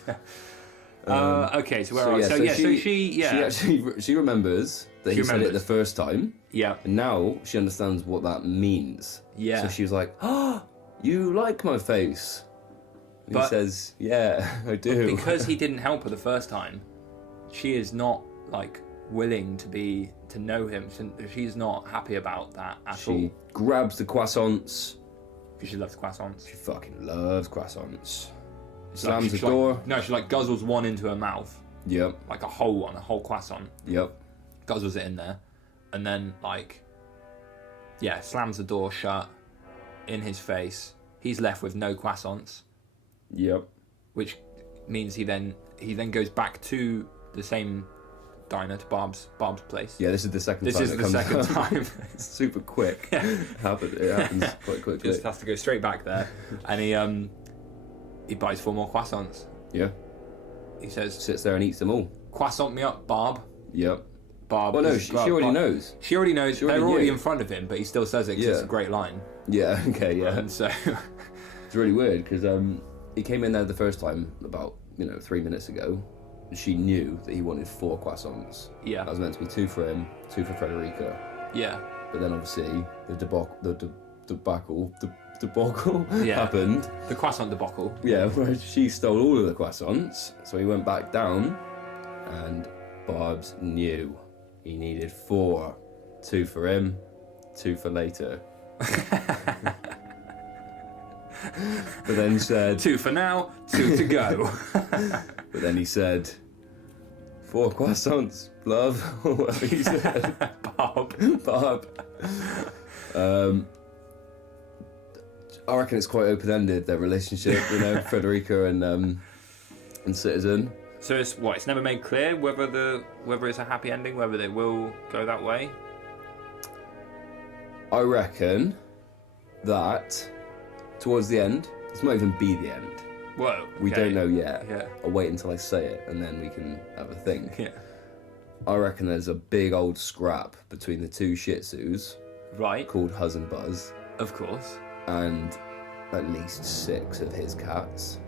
Okay, so where are we? So She remembers that She he said it remembers. the first time, Yeah. and now she understands what that means. Yeah. So she was like, "Oh, you like my face?" And he But- says, "Yeah, I do." Because he didn't help her the first time, she is not like willing to know him. She's not happy about that at she all. grabs the croissants. Because she loves croissants. She fucking loves croissants. She like- Slams the she door. Like, no, she like guzzles one into her mouth, Yep. like a whole one, a whole croissant. Yep. Guzzles it in there, and then slams the door shut in his face. He's left with no croissants, Yep. which means he then goes back to the same diner, to Barb's place. Yeah, this is the second This time. is it the comes second up. time. It's super quick. Yeah. It happens quite quickly. Just has to go straight back there, and he buys 4 more croissants. Yeah. He says, Sits there and eats them all. "Croissant me up, Barb." Yep. Barb. Well, no, is- she already Barb- knows. She already knows. She already They're already knew. in front of him, but he still says it because it's Yeah. a great line. Yeah. Okay. Yeah. And so, It's really weird because he came in there the first time about 3 minutes ago. And she knew that he wanted 4 croissants. yeah, That was meant to be 2 for him, 2 for Frederica. yeah. But then obviously the debacle Yeah. happened. The croissant debacle. Yeah, where she stole all of the croissants. So he went back down and Barbs knew he needed 4. 2 for him, 2 for later. But then said... 2 for now, 2 to go. But then he said... 4 croissants, love. Or whatever he said. Bob. I reckon it's quite open-ended, their relationship, you know, Frederica and Citizen. So it's what? It's never made clear whether it's a happy ending, whether they will go that way. I reckon that towards the end, this might even be the end. Whoa. We okay. don't know yet. Yeah. I'll wait until I say it, and then we can have a think. Yeah. I reckon there's a big old scrap between the 2 Shih Tzus Right. called Huzz and Buzz, Of course. and at least 6 of his cats.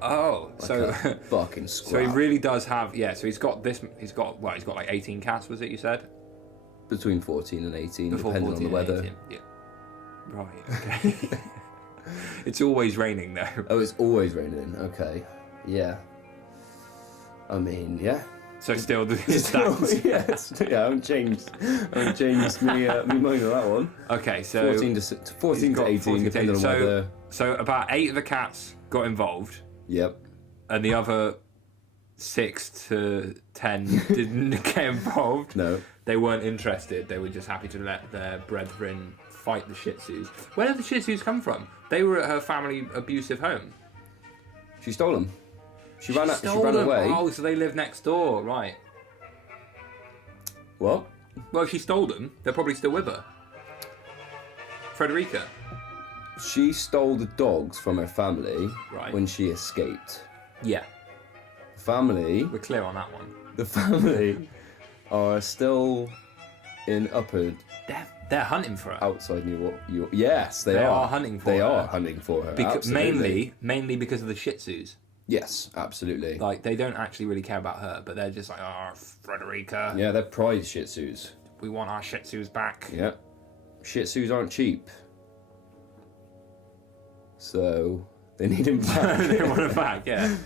Oh, Like so a fucking scrap. so he really does have So he's got like 18 cats. Was it you said? Between 14 and 18, Before depending 14 on the and weather. 18. Yeah. Right. Okay. It's always raining though. Oh, it's always raining. Okay. Yeah. I mean, yeah. So still the stats. Yeah, I haven't changed. Me mind on that one. Okay, so 14 to 18, depending on weather. So about 8 of the cats got involved, Yep. and the other 6 to 10 didn't get involved. No. They weren't interested. They were just happy to let their brethren fight the Shih Tzus. Where did the Shih Tzus come from? They were at her family abusive home. She stole them. She ran Stole them. away. Oh, so they live next door, right? What? Well, she stole them. They're probably still with her. Frederica. She stole the dogs from her family Right. when she escaped. Yeah, Family, we're clear on that one. the family are still in Upper They're hunting for her. outside New York. Yes, they They are. are hunting for They her. are hunting for her. Because absolutely. mainly because of the Shih Tzus. Yes, absolutely. Like they don't actually really care about her, but they're just like, oh, Frederica, Yeah, they're prize Shih Tzus. we want our Shih Tzus back. Yeah. Shih Tzus aren't cheap. So they need him back. They want her back, yeah.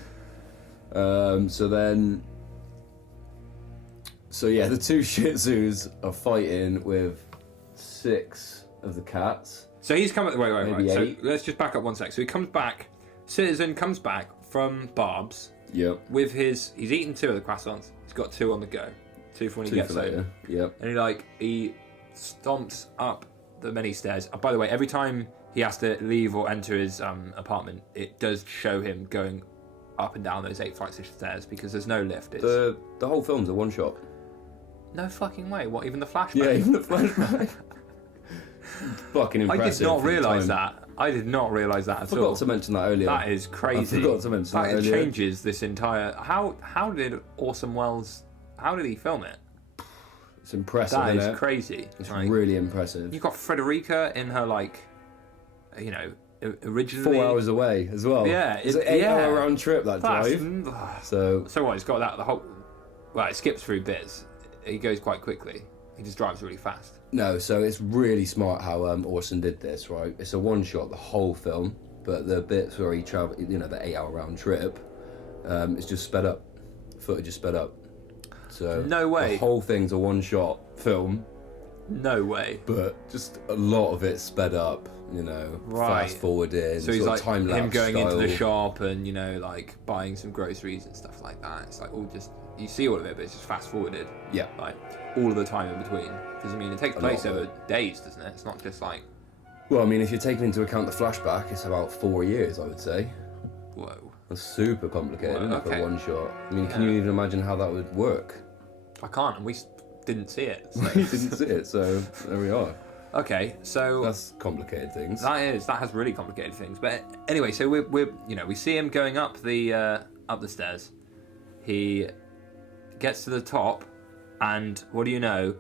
So yeah, the 2 Shih Tzus are fighting with 6 of the cats. So he's coming. Wait. Maybe So 8. let's just back up 1 sec. So he comes back. Citizen comes back from Barb's Yep. with his. He's eaten 2 of the croissants. He's got 2 on the go. 2 for when he 2 gets for home. later. Yep. And he stomps up the many stairs. By the way, every time he has to leave or enter his apartment, it does show him going up and down those 8 flights of stairs because there's no lift. It's The whole film's a one shot. no fucking way. What? Even the flashback? Yeah, even the flashback. Fucking impressive. I did not for the realise time. that. I did not realise that I at forgot all. to mention that earlier. That is crazy. I forgot to mention that That earlier. changes this entire. How did Orson Welles? How did he film it? It's impressive. That is innit? crazy. It's Like, really impressive. you got Frederica in her originally 4 hours away as well. Yeah, it's an 8-hour round trip that That's- drive. So So what? It's got that the whole. Well, it skips through bits. He goes quite quickly. He just drives really fast. no, so it's really smart how Orson did this. Right, it's a one shot the whole film, but the bits where he travel, the 8-hour round trip, it's just sped up. Footage is sped up. So No way. The whole thing's a one shot film, No way. but just a lot of it sped up. Right. Fast forwarded. So he's sort like of time lapse him going into the style. shop and like buying some groceries and stuff like that. It's like all just you see all of it, but it's just fast forwarded. Yeah. Like all of the time in between. Because it takes A place lot of over days, doesn't it? It's not just like Well, I mean, if you're taking into account the flashback, it's about 4 years, I would say. whoa. That's super complicated, Well, isn't it, for okay. one shot? I mean, can Yeah. you even imagine how that would work? I can't, and we didn't see it. So. We didn't see it, so there we are. Okay, so That's complicated things. that has really complicated things. But anyway, so we see him going up the stairs. He gets to the top, and what do you know?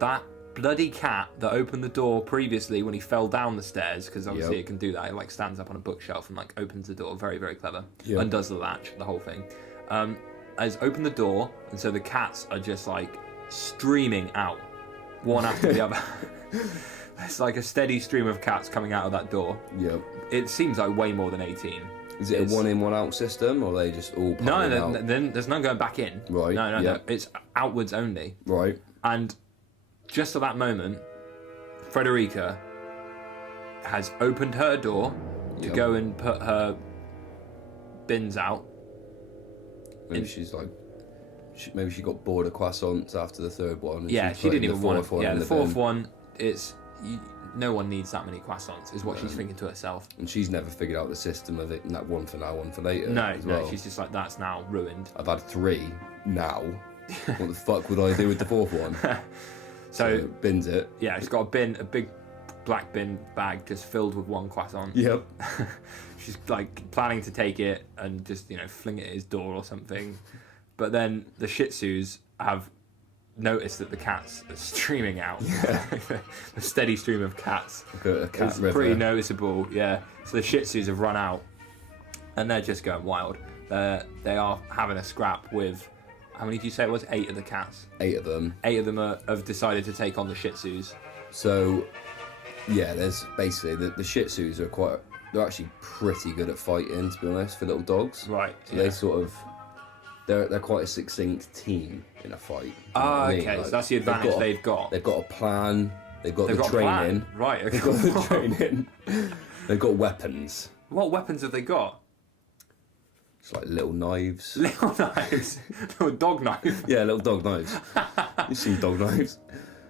That bloody cat that opened the door previously when he fell down the stairs, because obviously Yep. it can do that. It like stands up on a bookshelf and like opens the door. Very, very clever. Yep. Undoes the latch, the whole thing. Has opened the door, and so the cats are just like streaming out, one after the other. It's like a steady stream of cats coming out of that door. Yep. It seems like way more than 18. Is it a one in, one out system, or are they just all piling out? Then there's no going back in. Right. No. It's outwards only. Right. And just at that moment, Frederica has opened her door to go and put her bins out. Maybe she's like, maybe she got bored of croissants after the third one. And Yeah, she didn't even want it. Yeah, the fourth bin. one, no one needs that many croissants, is what she's thinking to herself. And she's never figured out the system of it, and that one for now, one for later. No, as well. she's just like, that's now ruined. I've had 3 now. What the fuck would I do with the 4th one? So bins it. Yeah, she's got a big black bin bag just filled with one croissant. Yep. She's like planning to take it and just, fling it at his door or something. But then the Shih Tzus have noticed that the cats are streaming out. Yeah. A steady stream of cats. A cat it's river. Pretty noticeable, yeah. So the Shih Tzus have run out and they're just going wild. They are having a scrap with, how many did you say it was? 8 of the cats? 8 of them. 8 of them have decided to take on the Shih Tzus. So, yeah, there's basically, the Shih Tzus are they're actually pretty good at fighting, to be honest, for little dogs. Right. So they sort of, they're quite a succinct team in a fight. Okay, like, so that's the advantage they've got. They've got a plan, they've got the training. Right, okay. They've got the training. They've got weapons. What weapons have they got? It's like little knives. Little knives? Little dog knives? Yeah, little dog knives. You've seen dog knives.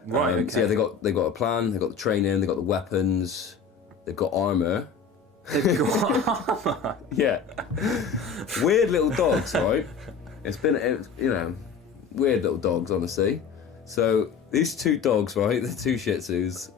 Right, okay. So yeah, they got a plan, they've got the training, they've got the weapons, they've got armour. They've got armour? Yeah. Weird little dogs, right? It's weird little dogs, honestly. So these 2 dogs, right, the 2 Shih Tzus,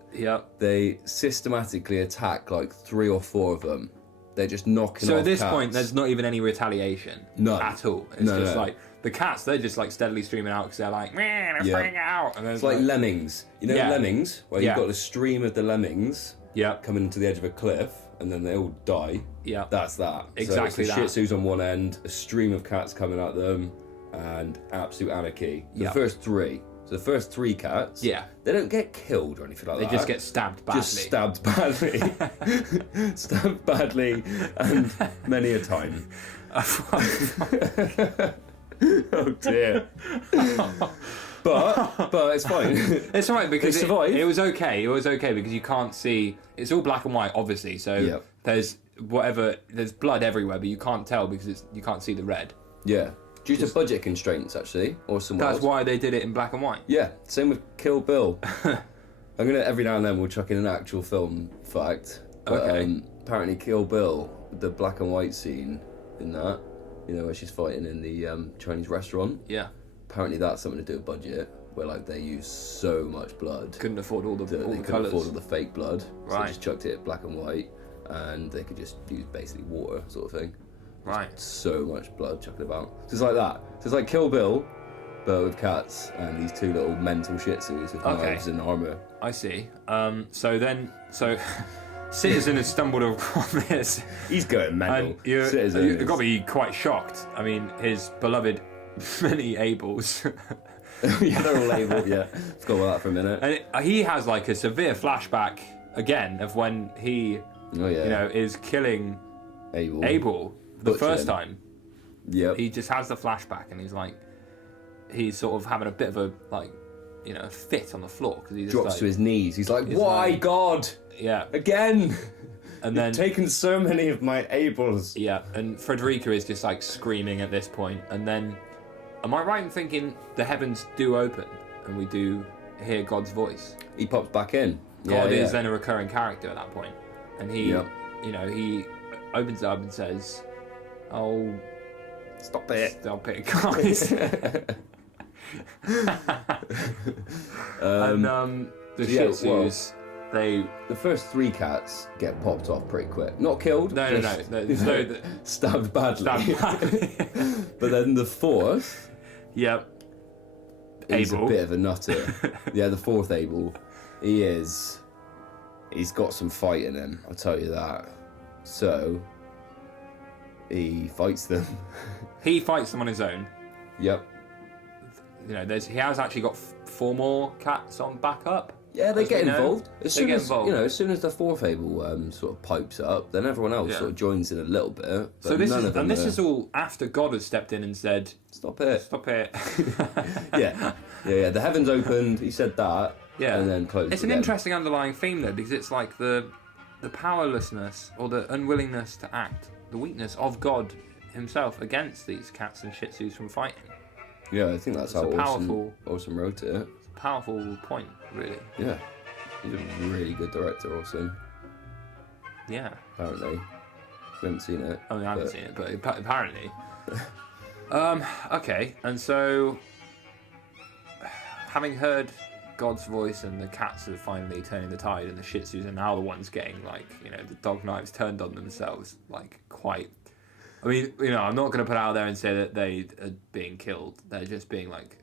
they systematically attack like 3 or 4 of them. They're just knocking off So at this cats. point, there's not even any retaliation at all. It's just like, the cats, they're just like steadily streaming out because they're like, man, they're freaking out. And it's like lemmings. You know lemmings? Where you've got a stream of the lemmings coming to the edge of a cliff and then they all die. Yeah. That's that. Exactly so it's the Shih Tzus on one end, a stream of cats coming at them, and absolute anarchy. The first 3. So the first 3 cats, they don't get killed or anything like that. They just get stabbed badly. Just stabbed badly. Stabbed badly and many a time. Oh dear. But it's fine. It's alright because it survived. It was okay. It was okay because you can't see. It's all black and white, obviously. So there's blood everywhere, but you can't tell because you can't see the red. Yeah. Due to budget constraints, actually, or somewhere That's else. why they did it in black and white. Yeah. Same with Kill Bill. I'm gonna every now and then we'll chuck in an actual film fact. But, okay. Apparently, Kill Bill, the black and white scene in that, where she's fighting in the Chinese restaurant. Yeah. Apparently that's something to do with budget, where like they use so much blood. Couldn't afford all the couldn't colours. afford all the fake blood. Right. So they just chucked it black and white, and they could just use basically water sort of thing. Right. So much blood chucking about. So it's like that. So it's like Kill Bill, but with cats and these 2 little mental Shih Tzus with knives and armour. I see. So Citizen has stumbled upon this. He's going mental. You've got to be quite shocked. I mean, his beloved many Abels. Yeah, they're all labelled, yeah. Forgot about that for a minute. And he has like a severe flashback again of when he, is killing Abel the first time. Yeah. He just has the flashback and he's sort of having a bit of a a fit on the floor because he just drops to his knees. He's like, "Why, God? Yeah. Again." And then you've taken so many of my Abels. Yeah, and Frederica is just like screaming at this point, and then, am I right in thinking the heavens do open and we do hear God's voice? He pops back in. God is then a recurring character at that point, and he opens it up and says, "Oh, stop it, guys." The Shih Tzus. The first 3 cats get popped off pretty quick. Not killed. No. Stabbed badly. But then the 4th. Yep. He's Abel. a bit of a nutter. Yeah, the 4th Abel. He's got some fight in him, I'll tell you that. So, he fights them. He fights them on his own. Yep. He has actually got 4 more cats on backup. Yeah, they As get we know, involved. they get involved. As soon as the fourth fable sort of pipes up, then everyone else sort of joins in a little bit. But So this none is of them this is all after God has stepped in and said, stop it. "Stop it." Yeah. The heavens opened. He said that. Yeah. And then closed. It's an interesting underlying theme though, because it's like the powerlessness or the unwillingness to act, the weakness of God himself against these cats and Shih Tzus from fighting. Yeah, I think that's It's how a powerful- Orson wrote it. It's a powerful point, really. Yeah. He's a really good director, Orson. Yeah. Apparently. We haven't seen it. I mean, I haven't seen it, but apparently. Okay, and so having heard God's voice and the cats are finally turning the tide and the Shih Tzus are now the ones getting, like, the dog knives turned on themselves, like, quite... I mean, I'm not going to put out there and say that they are being killed. They're just being, like,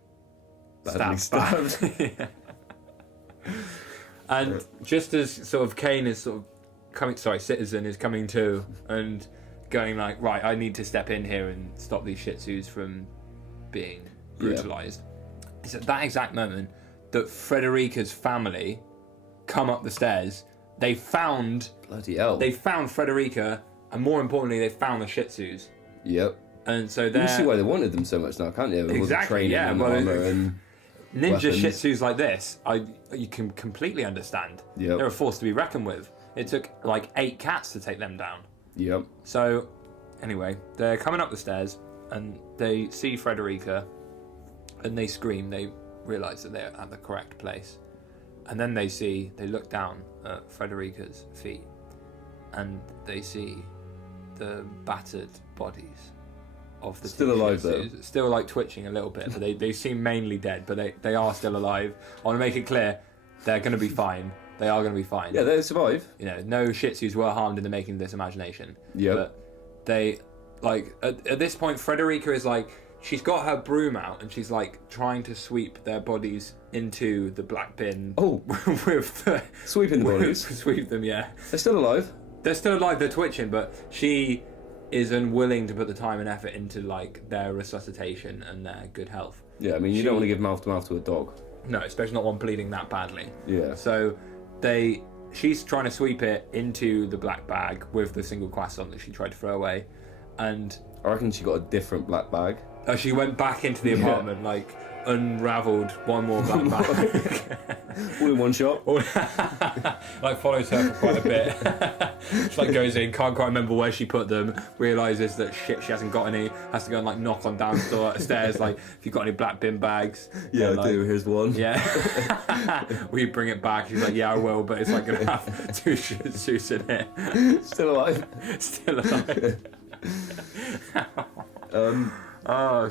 stabbed. Yeah. And just as sort of Kane is sort of Citizen is coming to and going like, right, I need to step in here and stop these Shih Tzus from being brutalised. It's at that exact moment that Frederica's family come up the stairs. They found... Bloody hell. They found Frederica, and more importantly, they found the Shih Tzus. Yep. And so You they're... can see why they wanted them so much now, can't you? With all the Exactly, training yeah. and Well, armour and... Ninja weapons. Shih Tzus like this, you can completely understand. Yep. They're a force to be reckoned with. It took like 8 cats to take them down. Yep. So, anyway, they're coming up the stairs and they see Frederica and they scream. They realise that they're at the correct place. And then they look down at Frederica's feet and they see the battered bodies of the Still two alive, Shih Tzus. Still like twitching a little bit, but they seem mainly dead, but they are still alive. I want to make it clear, they're going to be fine. They are going to be fine. Yeah, they survive. No Shih Tzus were harmed in the making of this imagination. Yeah. But they, like, at this point, Frederica is like, she's got her broom out and she's like trying to sweep their bodies into the black bin. Oh. with the, Sweeping the bodies. Sweep them, yeah. They're still alive. They're still alive, they're twitching, but she is unwilling to put the time and effort into like their resuscitation and their good health. Yeah, I mean, you don't want to give mouth to mouth to a dog. No, especially not one bleeding that badly. Yeah. So she's trying to sweep it into the black bag with the single croissant that she tried to throw away, and I reckon she got a different black bag. she went back into the apartment, like unravelled one more black bag. All in one shot. Like follows her for quite a bit. She like goes in, can't quite remember where she put them, realises that shit, she hasn't got any, has to go and like knock on downstairs, like, if you've got any black bin bags. Yeah, And, I like, do. Here's one. Yeah. We bring it back. She's like, yeah, I will, but it's like going to have 2 Shih Tzus in it. Still alive. Still alive.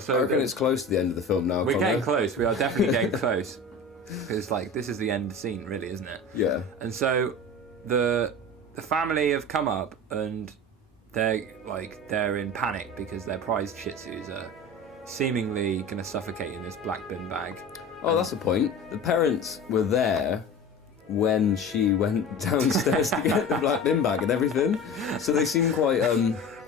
So I reckon it's close to the end of the film now. we're Conor. getting close. We are definitely getting close. Because like this is the end scene, really, isn't it? Yeah. And so the family have come up and they're in panic because their prized Shih Tzus are seemingly going to suffocate in this black bin bag. Oh, that's the point. The parents were there when she went downstairs to get the black bin bag and everything, so they seem quite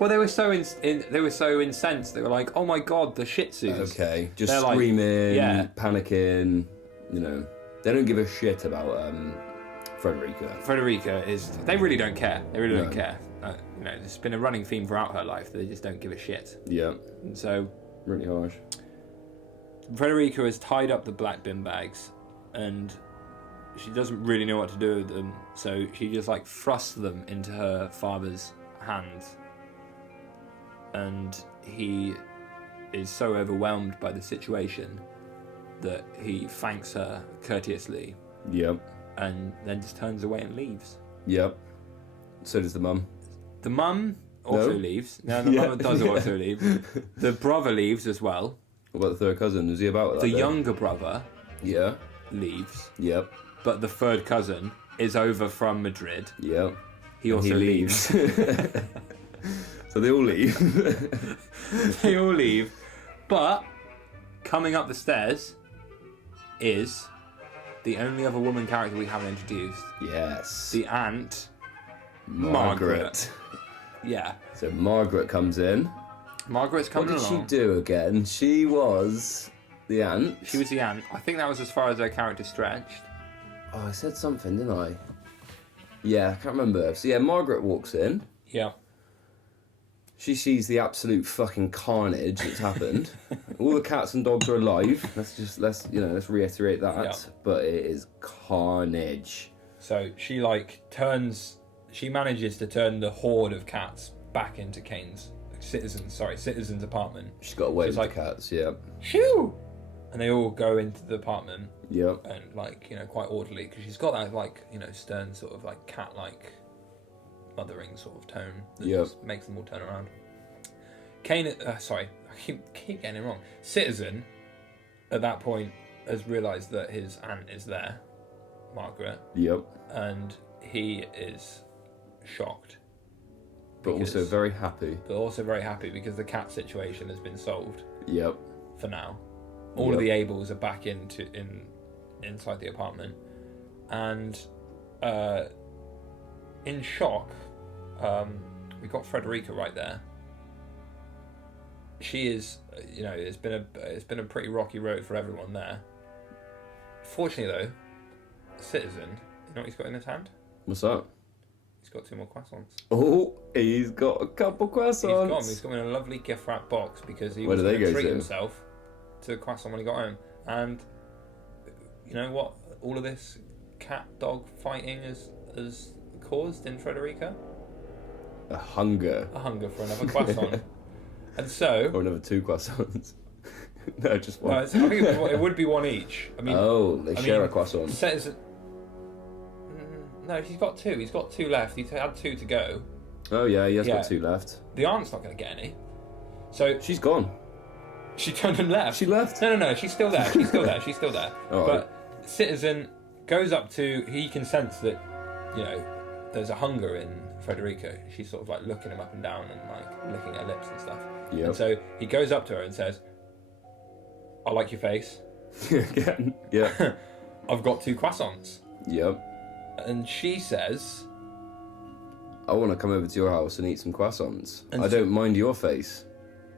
Well, they were so incensed. They were like, "Oh my god, the Shih Tzus!" okay, just They're like, screaming, yeah. panicking. They don't give a shit about Frederica. Frederica is. They really don't care. They really don't No. care. It's been a running theme throughout her life. They just don't give a shit. Yeah, And so really harsh. Frederica has tied up the black bin bags, and she doesn't really know what to do with them. So she just like thrusts them into her father's hands, and he is so overwhelmed by the situation that he thanks her courteously Yep, and then just turns away and leaves. yep. So does the mum. The mum also No? leaves. No, the Yeah. mum does also leave. The brother leaves as well. What about the third cousin? Was he about that? The then? younger brother Yeah. leaves, Yep. but the third cousin is over from Madrid. Yep. He And also leaves. So they all leave. They all leave, but coming up the stairs is the only other woman character we haven't introduced. Yes. The aunt, Margaret. yeah. So Margaret comes in. Margaret's What coming did she along. do again? She was the aunt. She was the aunt. I think that was as far as her character stretched. Oh, I said something, didn't I? Yeah, I can't remember. So yeah, Margaret walks in. Yeah. She sees the absolute fucking carnage that's happened. All the cats and dogs are alive. Let's reiterate that. Yeah. But it is carnage. So she she manages to turn the horde of cats back into Kane's citizen's apartment. She's got away with like, the cats, yeah. Shoo! And they all go into the apartment. Yep. And quite orderly, because she's got that stern sort of cat-like mothering sort of tone that just makes them all turn around. Kane, I keep getting it wrong. Citizen, at that point, has realised that his aunt is there, Margaret. Yep. And he is shocked. But also very happy. Because the cat situation has been solved. Yep. For now. All of the Abels are back inside the apartment. And in shock, we got Frederica right there. She is, it's been a pretty rocky road for everyone there. Fortunately, though, Citizen, you know what he's got in his hand? What's that? He's got 2 more croissants. Oh, he's got a couple croissants. He's got them in a lovely gift wrap box because he Where was do they going to go treat to? himself to a croissant when he got home. And you know what all of this cat-dog fighting has caused in Frederica? A hunger. A hunger for another croissant. And so... Or another 2 croissants. No, just one. No, I think it would be one each. I mean, they share a croissant. No, he's got 2. He's got 2 left. He had 2 to go. Oh yeah, he has got 2 left. The aunt's not going to get any. So she's gone. She turned and left. She left? No. She's still there. She's still there. Oh, but Citizen goes up to... He can sense that, there's a hunger in Frederica. She's sort of looking him up and down and licking her lips and stuff. Yep. And so he goes up to her and says, I like your face. Again. Yeah. I've got 2 croissants. Yep. And she says... I want to come over to your house and eat some croissants. And I don't mind your face.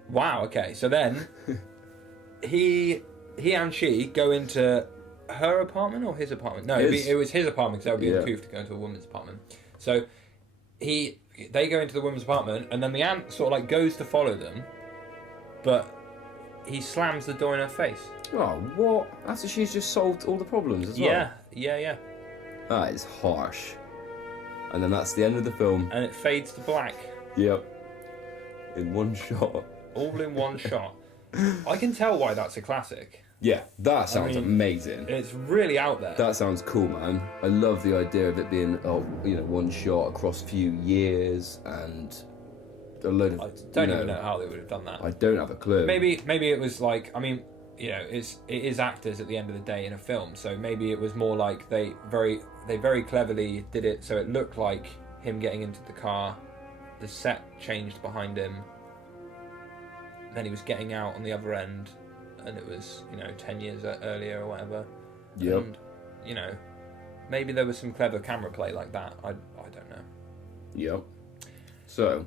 Wow, okay. So then he and she go into her apartment or his apartment? No, it was his apartment because that would be uncouth to go into a woman's apartment. So they go into the woman's apartment and then the aunt sort of goes to follow them, but he slams the door in her face. Oh, what? After she's just solved all the problems as well? Yeah. That is harsh. And then that's the end of the film. And it fades to black. Yep. In one shot. All in one shot. I can tell why that's a classic. Yeah, that sounds amazing. It's really out there. That sounds cool, man. I love the idea of it being, one shot across a few years and a load of... I don't even know how they would have done that. I don't have a clue. Maybe it was it is actors at the end of the day in a film, so maybe it was more like they very cleverly did it so it looked like him getting into the car, the set changed behind him, then he was getting out on the other end, and it was 10 years earlier or whatever. Yep. And maybe there was some clever camera play like that. I don't know. Yep. So.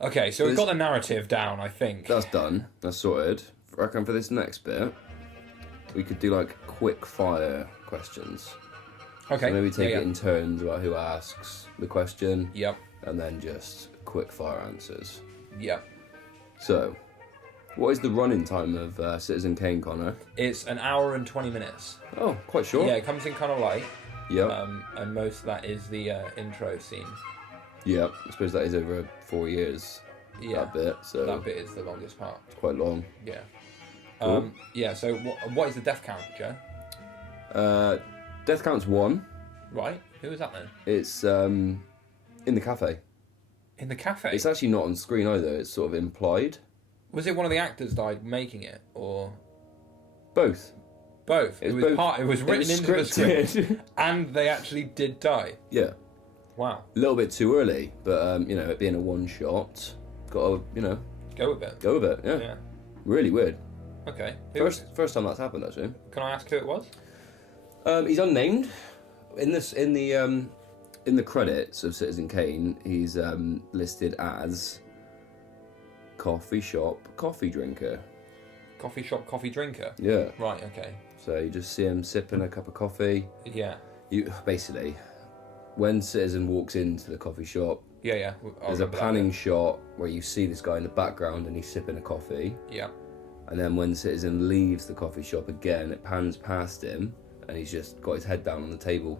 Okay, so we've got the narrative down, I think. That's done. That's sorted. I reckon for this next bit, we could do quick fire questions. Okay. So maybe take it in turns about who asks the question. Yep. And then just quick fire answers. Yep. So, what is the running time of Citizen Kane, Connor? It's 1 hour and 20 minutes. Oh, quite short. Yeah, it comes in kind of light. Yep. And most of that is the intro scene. Yep. I suppose that is over 4 years. Yeah. That bit. So that bit is the longest part. It's quite long. Yeah. Cool. Yeah. So what is the death count, Joe? Death count's 1. Right. Who is that then? It's in the cafe. In the cafe. It's actually not on screen either. It's sort of implied. Was it one of the actors died making it, or both? Both. It was both. It was written into the script, and they actually did die. Yeah. Wow. A little bit too early, but it being a one shot, got to go with it. Go with it. Yeah. Really weird. Okay. First time that's happened actually. Can I ask who it was? He's unnamed. In the credits of Citizen Kane, he's listed as coffee shop coffee drinker. Coffee shop coffee drinker. Yeah. Right. Okay. So you just see him sipping a cup of coffee. Yeah. You basically, when Citizen walks into the coffee shop, Yeah. there's a panning shot where you see this guy in the background and he's sipping a coffee. Yeah. And then when Citizen leaves the coffee shop again, it pans past him and he's just got his head down on the table.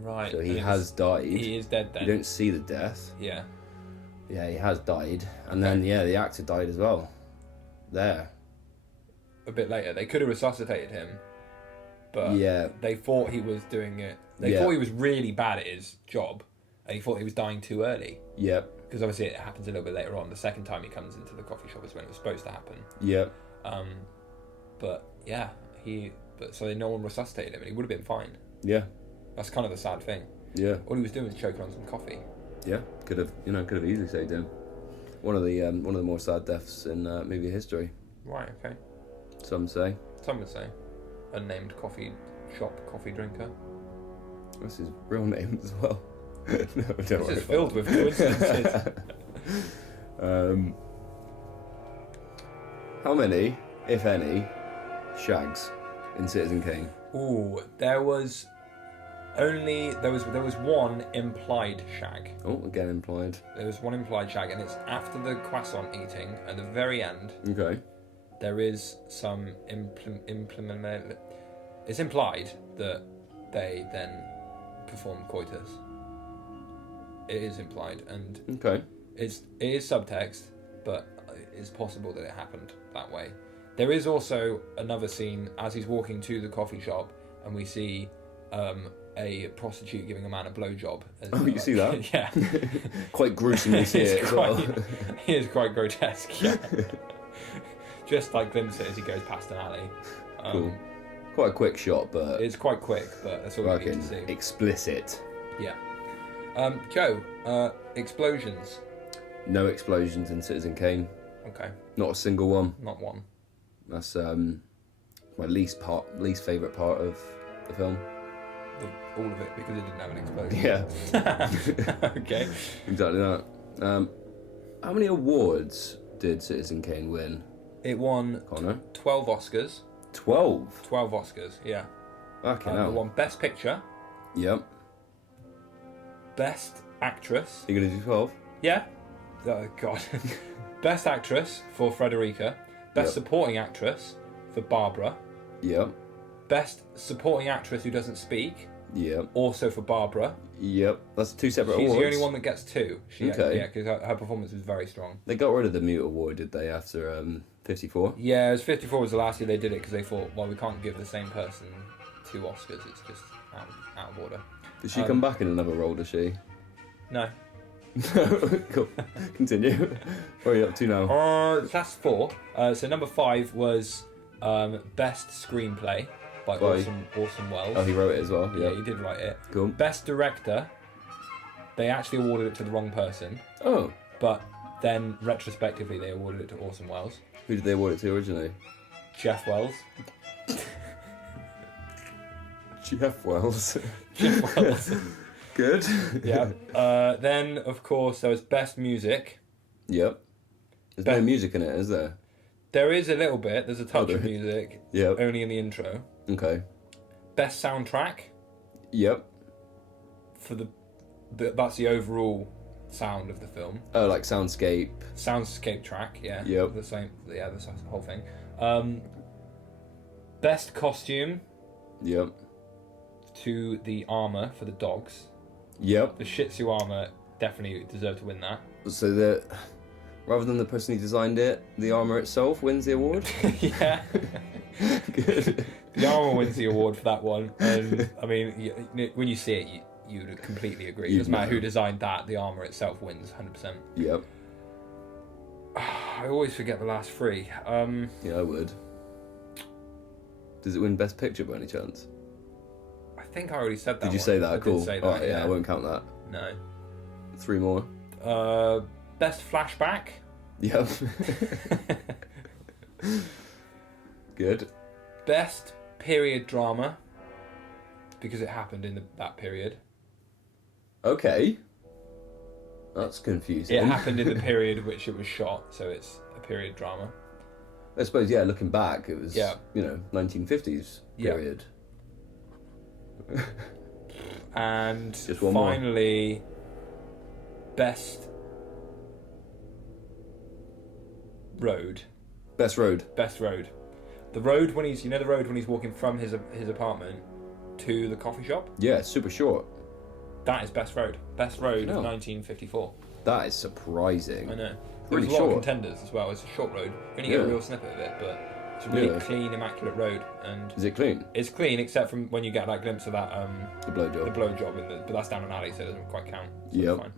Right. So he has died. He is dead then. You don't see the death. Yeah. Yeah, he has died. And then, the actor died as well. There. A bit later. They could have resuscitated him, but they thought he was doing it. They thought he was really bad at his job, and he thought he was dying too early. Yep. Because obviously it happens a little bit later on. The second time he comes into the coffee shop is when it was supposed to happen. Yep. But yeah, so no one resuscitated him, and he would have been fine. Yeah. That's kind of the sad thing. Yeah. All he was doing was choking on some coffee. Yeah. Could have easily saved him. One of the more sad deaths in movie history. Right. Okay. Some say. Some would say, unnamed coffee shop coffee drinker. That's his real name as well. No, don't This worry is filled with coincidences. How many, if any, shags in Citizen Kane? Ooh, there was one implied shag. Oh, again implied. There was one implied shag, and it's after the croissant eating. At the very end, Okay. there is some implement. It's implied that they then performed coitus. It is implied, and Okay. it is subtext, but it's possible that it happened that way. There is also another scene as he's walking to the coffee shop, and we see a prostitute giving a man a blowjob. Oh, you see that? Yeah. Quite gruesomely see it as well. He is quite grotesque, yeah. Just like glimpse it as he goes past an alley. Cool. Quite a quick shot, but It's quite quick, but that's all we need to see. explicit. Yeah. Joe, explosions. No explosions in Citizen Kane. Okay, Not a single one. not one. That's my least favourite part of the film. All of it, because it didn't have an explosion. Yeah. Okay. Exactly that. How many awards did Citizen Kane win, It won Connor? 12 Oscars. 12. 12 Oscars, yeah. Okay, It now. won Best Picture, Yep. Best Actress. You're gonna do 12? Yeah? Oh, God. Best Actress for Frederica. Best Yep. Supporting Actress for Barbara. Yep. Best Supporting Actress who doesn't speak, Yep. also for Barbara. Yep. That's two separate She's awards. the only one that gets two. Okay. Yeah, because her performance was very strong. They got rid of the Mute Award, did they, after 54? Yeah, it was 54 was the last year they did it because they thought, well, we can't give the same person two Oscars. It's just out of order. Did she come back in another role, does she? No. Cool. Continue. What are you up to now? That's four. So number 5 was Best Screenplay by By- Orson Welles. Oh, he wrote it as well. Yeah, Yeah. he did write it. Cool. Best Director, they actually awarded it to the wrong person, Oh, but then retrospectively they awarded it to Orson Welles. who did they award it to originally? Jeff Wells. Jeff Wells. Jeff Wells. Good. Yeah. Then, of course, there was Best Music. Yep. There's no music in it, is there? There is a little bit. There's a touch there of is. music, Yep. only in the intro. Okay. Best Soundtrack Yep. for that's the overall sound of the film. Oh, like soundscape. Soundscape track, yeah. Yep. The same. Yeah, that's the whole thing. Best Costume Yep. to the armor for the dogs. Yep. The Shih Tzu armor definitely deserved to win that. So rather than the person who designed it, the armour itself wins the award? Yeah. Good. The armor wins the award for that one. And I mean, when you see it, you would completely agree. It doesn't matter who designed that, the armor itself wins 100%. Yep. I always forget the last three. Yeah, I would. Does it win Best Picture by any chance? I think I already said that. Did you one. say that? I Cool. did say that, Alright, yeah, I won't count that. No. 3 more. Best Flashback. Yep. Good. Best Period Drama. Because it happened in that period. Okay. That's confusing. It happened in the period which it was shot, so it's a period drama. I suppose, yeah, looking back, it was, Yeah. 1950s Yeah. period. And Just one more. finally, best road. Best road. Best road. The road when he's, the road when he's walking from his apartment to the coffee shop. Yeah, super short. That is best road. Best road No. of 1954. That is surprising. I know. Pretty There's a lot short. of contenders as well. It's a short road. You only get a Yeah. real snippet of it, but it's a really Yeah. clean, immaculate road, and Is it clean? it's clean except from when you get that glimpse of that The blowjob. the blow job but that's down an alley, so it doesn't quite count. So Yep. it's fine.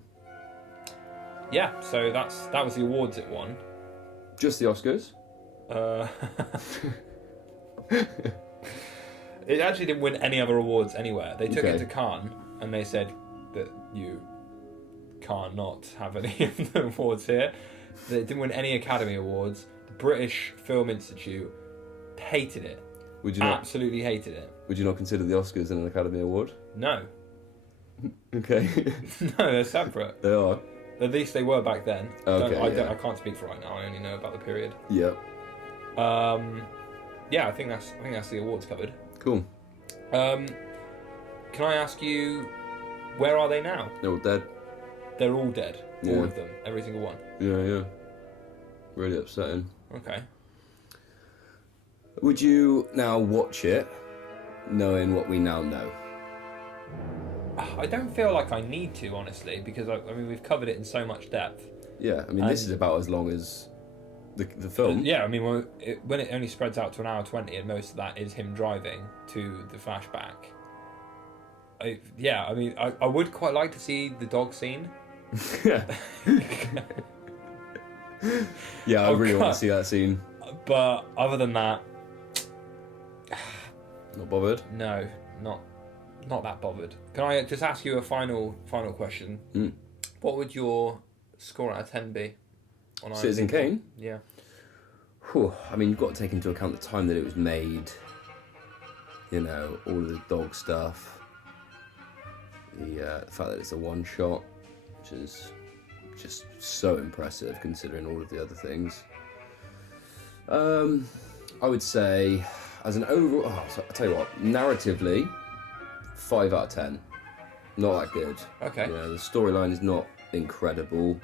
Yeah, so that was the awards it won. Just the Oscars? It actually didn't win any other awards anywhere. They took Okay. it to Cannes and they said that you can't not have any of the awards here. They didn't win any Academy Awards. The British Film Institute hated it. Would you not? Absolutely hated it. Would you not consider the Oscars an Academy Award? No. Okay. No, they're separate. They are. At least they were back then. Okay, yeah. I can't speak for right now. I only know about the period. Yep. Yeah, I think that's the awards covered. Cool. Can I ask you, where are they now? They're all dead. They're all dead. Yeah. All of them. Every single one. Yeah. Really upsetting. Okay. Would you now watch it, knowing what we now know? I don't feel like I need to, honestly, because I mean we've covered it in so much depth. Yeah, I mean this is about as long as the film. Yeah, I mean when it only spreads out to an hour 20, and most of that is him driving to the flashback. I would quite like to see the dog scene. Yeah. Yeah, I really want God. to see that scene. But other than that, Not bothered. no, not that bothered. Can I just ask you a final question? Mm. What would your score out of 10 be on Citizen IMDb? Kane? Yeah. Whew, I mean, you've got to take into account the time that it was made. You know, all of the dog stuff. The fact that it's a one shot, which is just so impressive considering all of the other things. I would say, as an overall, I'll tell you what, narratively, 5 out of 10. Not that good. Okay. You know, the storyline is not incredible,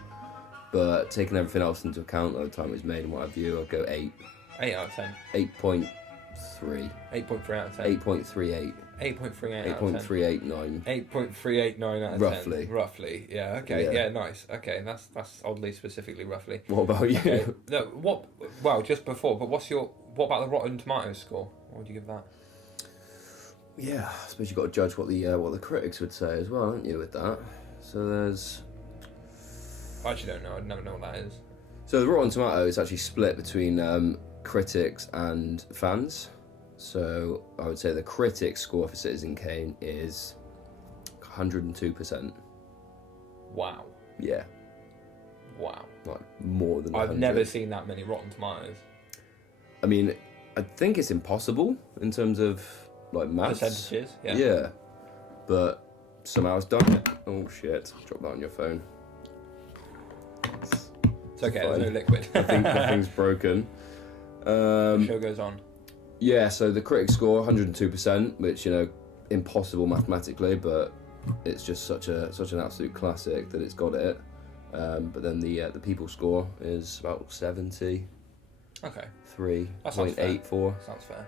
but taking everything else into account, the time it was made and what have you, I'll go 8. 8 out of 10. 8.3. 8.3 out of 10. 8.38. 8.38 out of 10. 8.389. 8.389 out of Roughly. 10. Roughly. Yeah. Okay. Yeah. Yeah. Nice. Okay. That's oddly specifically roughly. What about you? Okay. No. What? Well, just before. But what about the Rotten Tomatoes score? What would you give that? Yeah, I suppose you've got to judge what the critics would say as well, haven't you, with that? So there's... I actually don't know. I'd never know what that is. So the Rotten Tomatoes is actually split between critics and fans. So I would say the critic score for Citizen Kane is 102%. Wow. Yeah, Wow. like more than 100. I've never seen that many Rotten Tomatoes. I mean, I think it's impossible in terms of like maths. Percentages. Yeah. Yeah, but somehow it's done it. Oh shit! Drop that on your phone. It's okay. fine. There's no liquid. I think the thing's broken. The show goes on. Yeah, so the critic score 102%, which impossible mathematically, but it's just such an absolute classic that it's got it. But then the people score is about 73.84. Okay. That sounds fair. Sounds fair.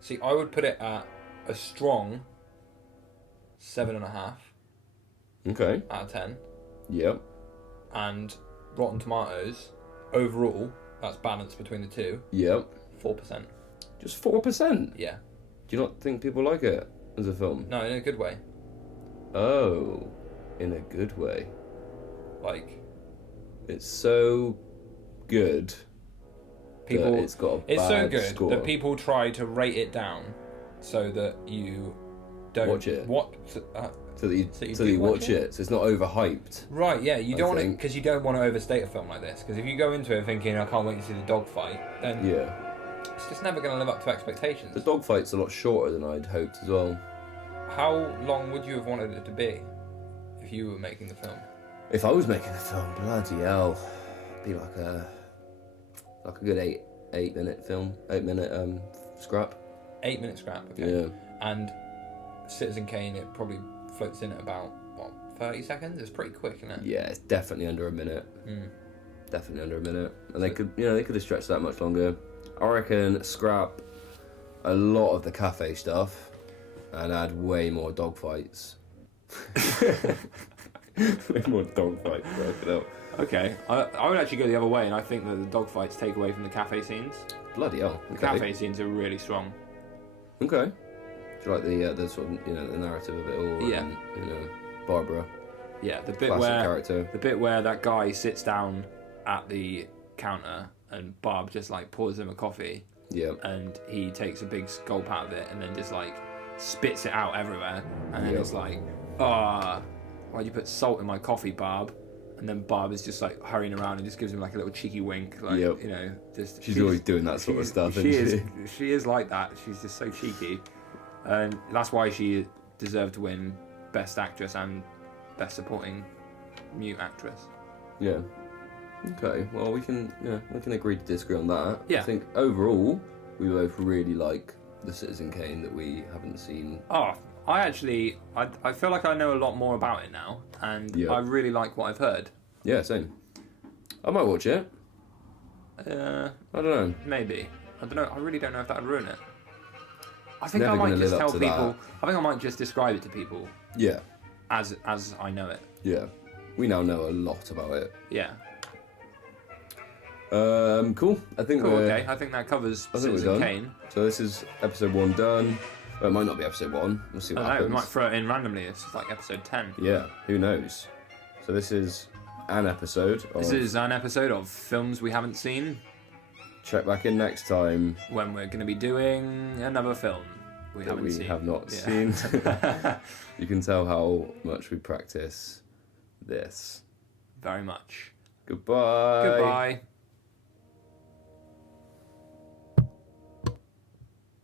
See, I would put it at a strong 7.5 Okay. out of 10. Yep. And Rotten Tomatoes, overall, that's balanced between the two, Yep. 4%. Just 4%. Yeah. Do you not think people like it as a film? No, in a good way. Oh, in a good way. Like, It's so good. people. That it's got a It's so bad good score. that people try to rate it down so that you don't Watch it. So that you do watch it. So it's not overhyped. Right, yeah, you I don't want to, think. because you don't want to overstate a film like this. Because if you go into it thinking, I can't wait to see the dogfight, then Yeah. it's just never going to live up to expectations. The dogfight's a lot shorter than I'd hoped as well. How long would you have wanted it to be if you were making the film? If I was making a film, bloody hell, it'd be like a good 8-minute film, 8-minute scrap. 8 minute scrap, okay. Yeah. And Citizen Kane, it probably floats in at about, 30 seconds? It's pretty quick, isn't it? Yeah, it's definitely under a minute. Definitely under a minute. And they could have stretched that much longer. I reckon scrap a lot of the cafe stuff and add way more dogfights. Way more dogfights, work it out. Okay, I would actually go the other way, and I think that the dogfights take away from the cafe scenes. Bloody hell. The Okay. cafe scenes are really strong. Okay. Do you like the sort of, the narrative of it all? Yeah. And, Barbara. Yeah, the bit Classic where character. the bit where that guy sits down at the counter and Barb just like pours him a coffee, Yeah. and he takes a big gulp out of it and then just like spits it out everywhere, and then it's like, why'd you put salt in my coffee, Barb? And then Barb is just like hurrying around and just gives him like a little cheeky wink, like just. She's always doing that sort of stuff. She is like that. She's just so cheeky, and that's why she deserved to win Best Actress and Best Supporting Mute Actress. Yeah. Okay. Well, we can agree to disagree on that. Yeah. I think overall we both really like the Citizen Kane that we haven't seen. Oh, I feel like I know a lot more about it now, and I really like what I've heard. Yeah, same. I might watch it. I don't know. Maybe. I don't know. I really don't know if that would ruin it. I think Never I might gonna just live up tell to people. that. I think I might just describe it to people Yeah. as I know it. Yeah. We now know a lot about it. Yeah. Cool. I think Cool. we're Okay. I think that covers I think we're Citizen done. Kane. So this is episode 1 done. Well, it might not be episode 1. We'll see I what don't know. happens. We might throw it in randomly. It's like episode 10. Yeah, who knows? So this is an episode of... This is an episode of films we haven't seen. Check back in next time. When we're going to be doing another film we that haven't we seen. have not Yeah. seen. You can tell how much we practice this. Very much. Goodbye. Goodbye.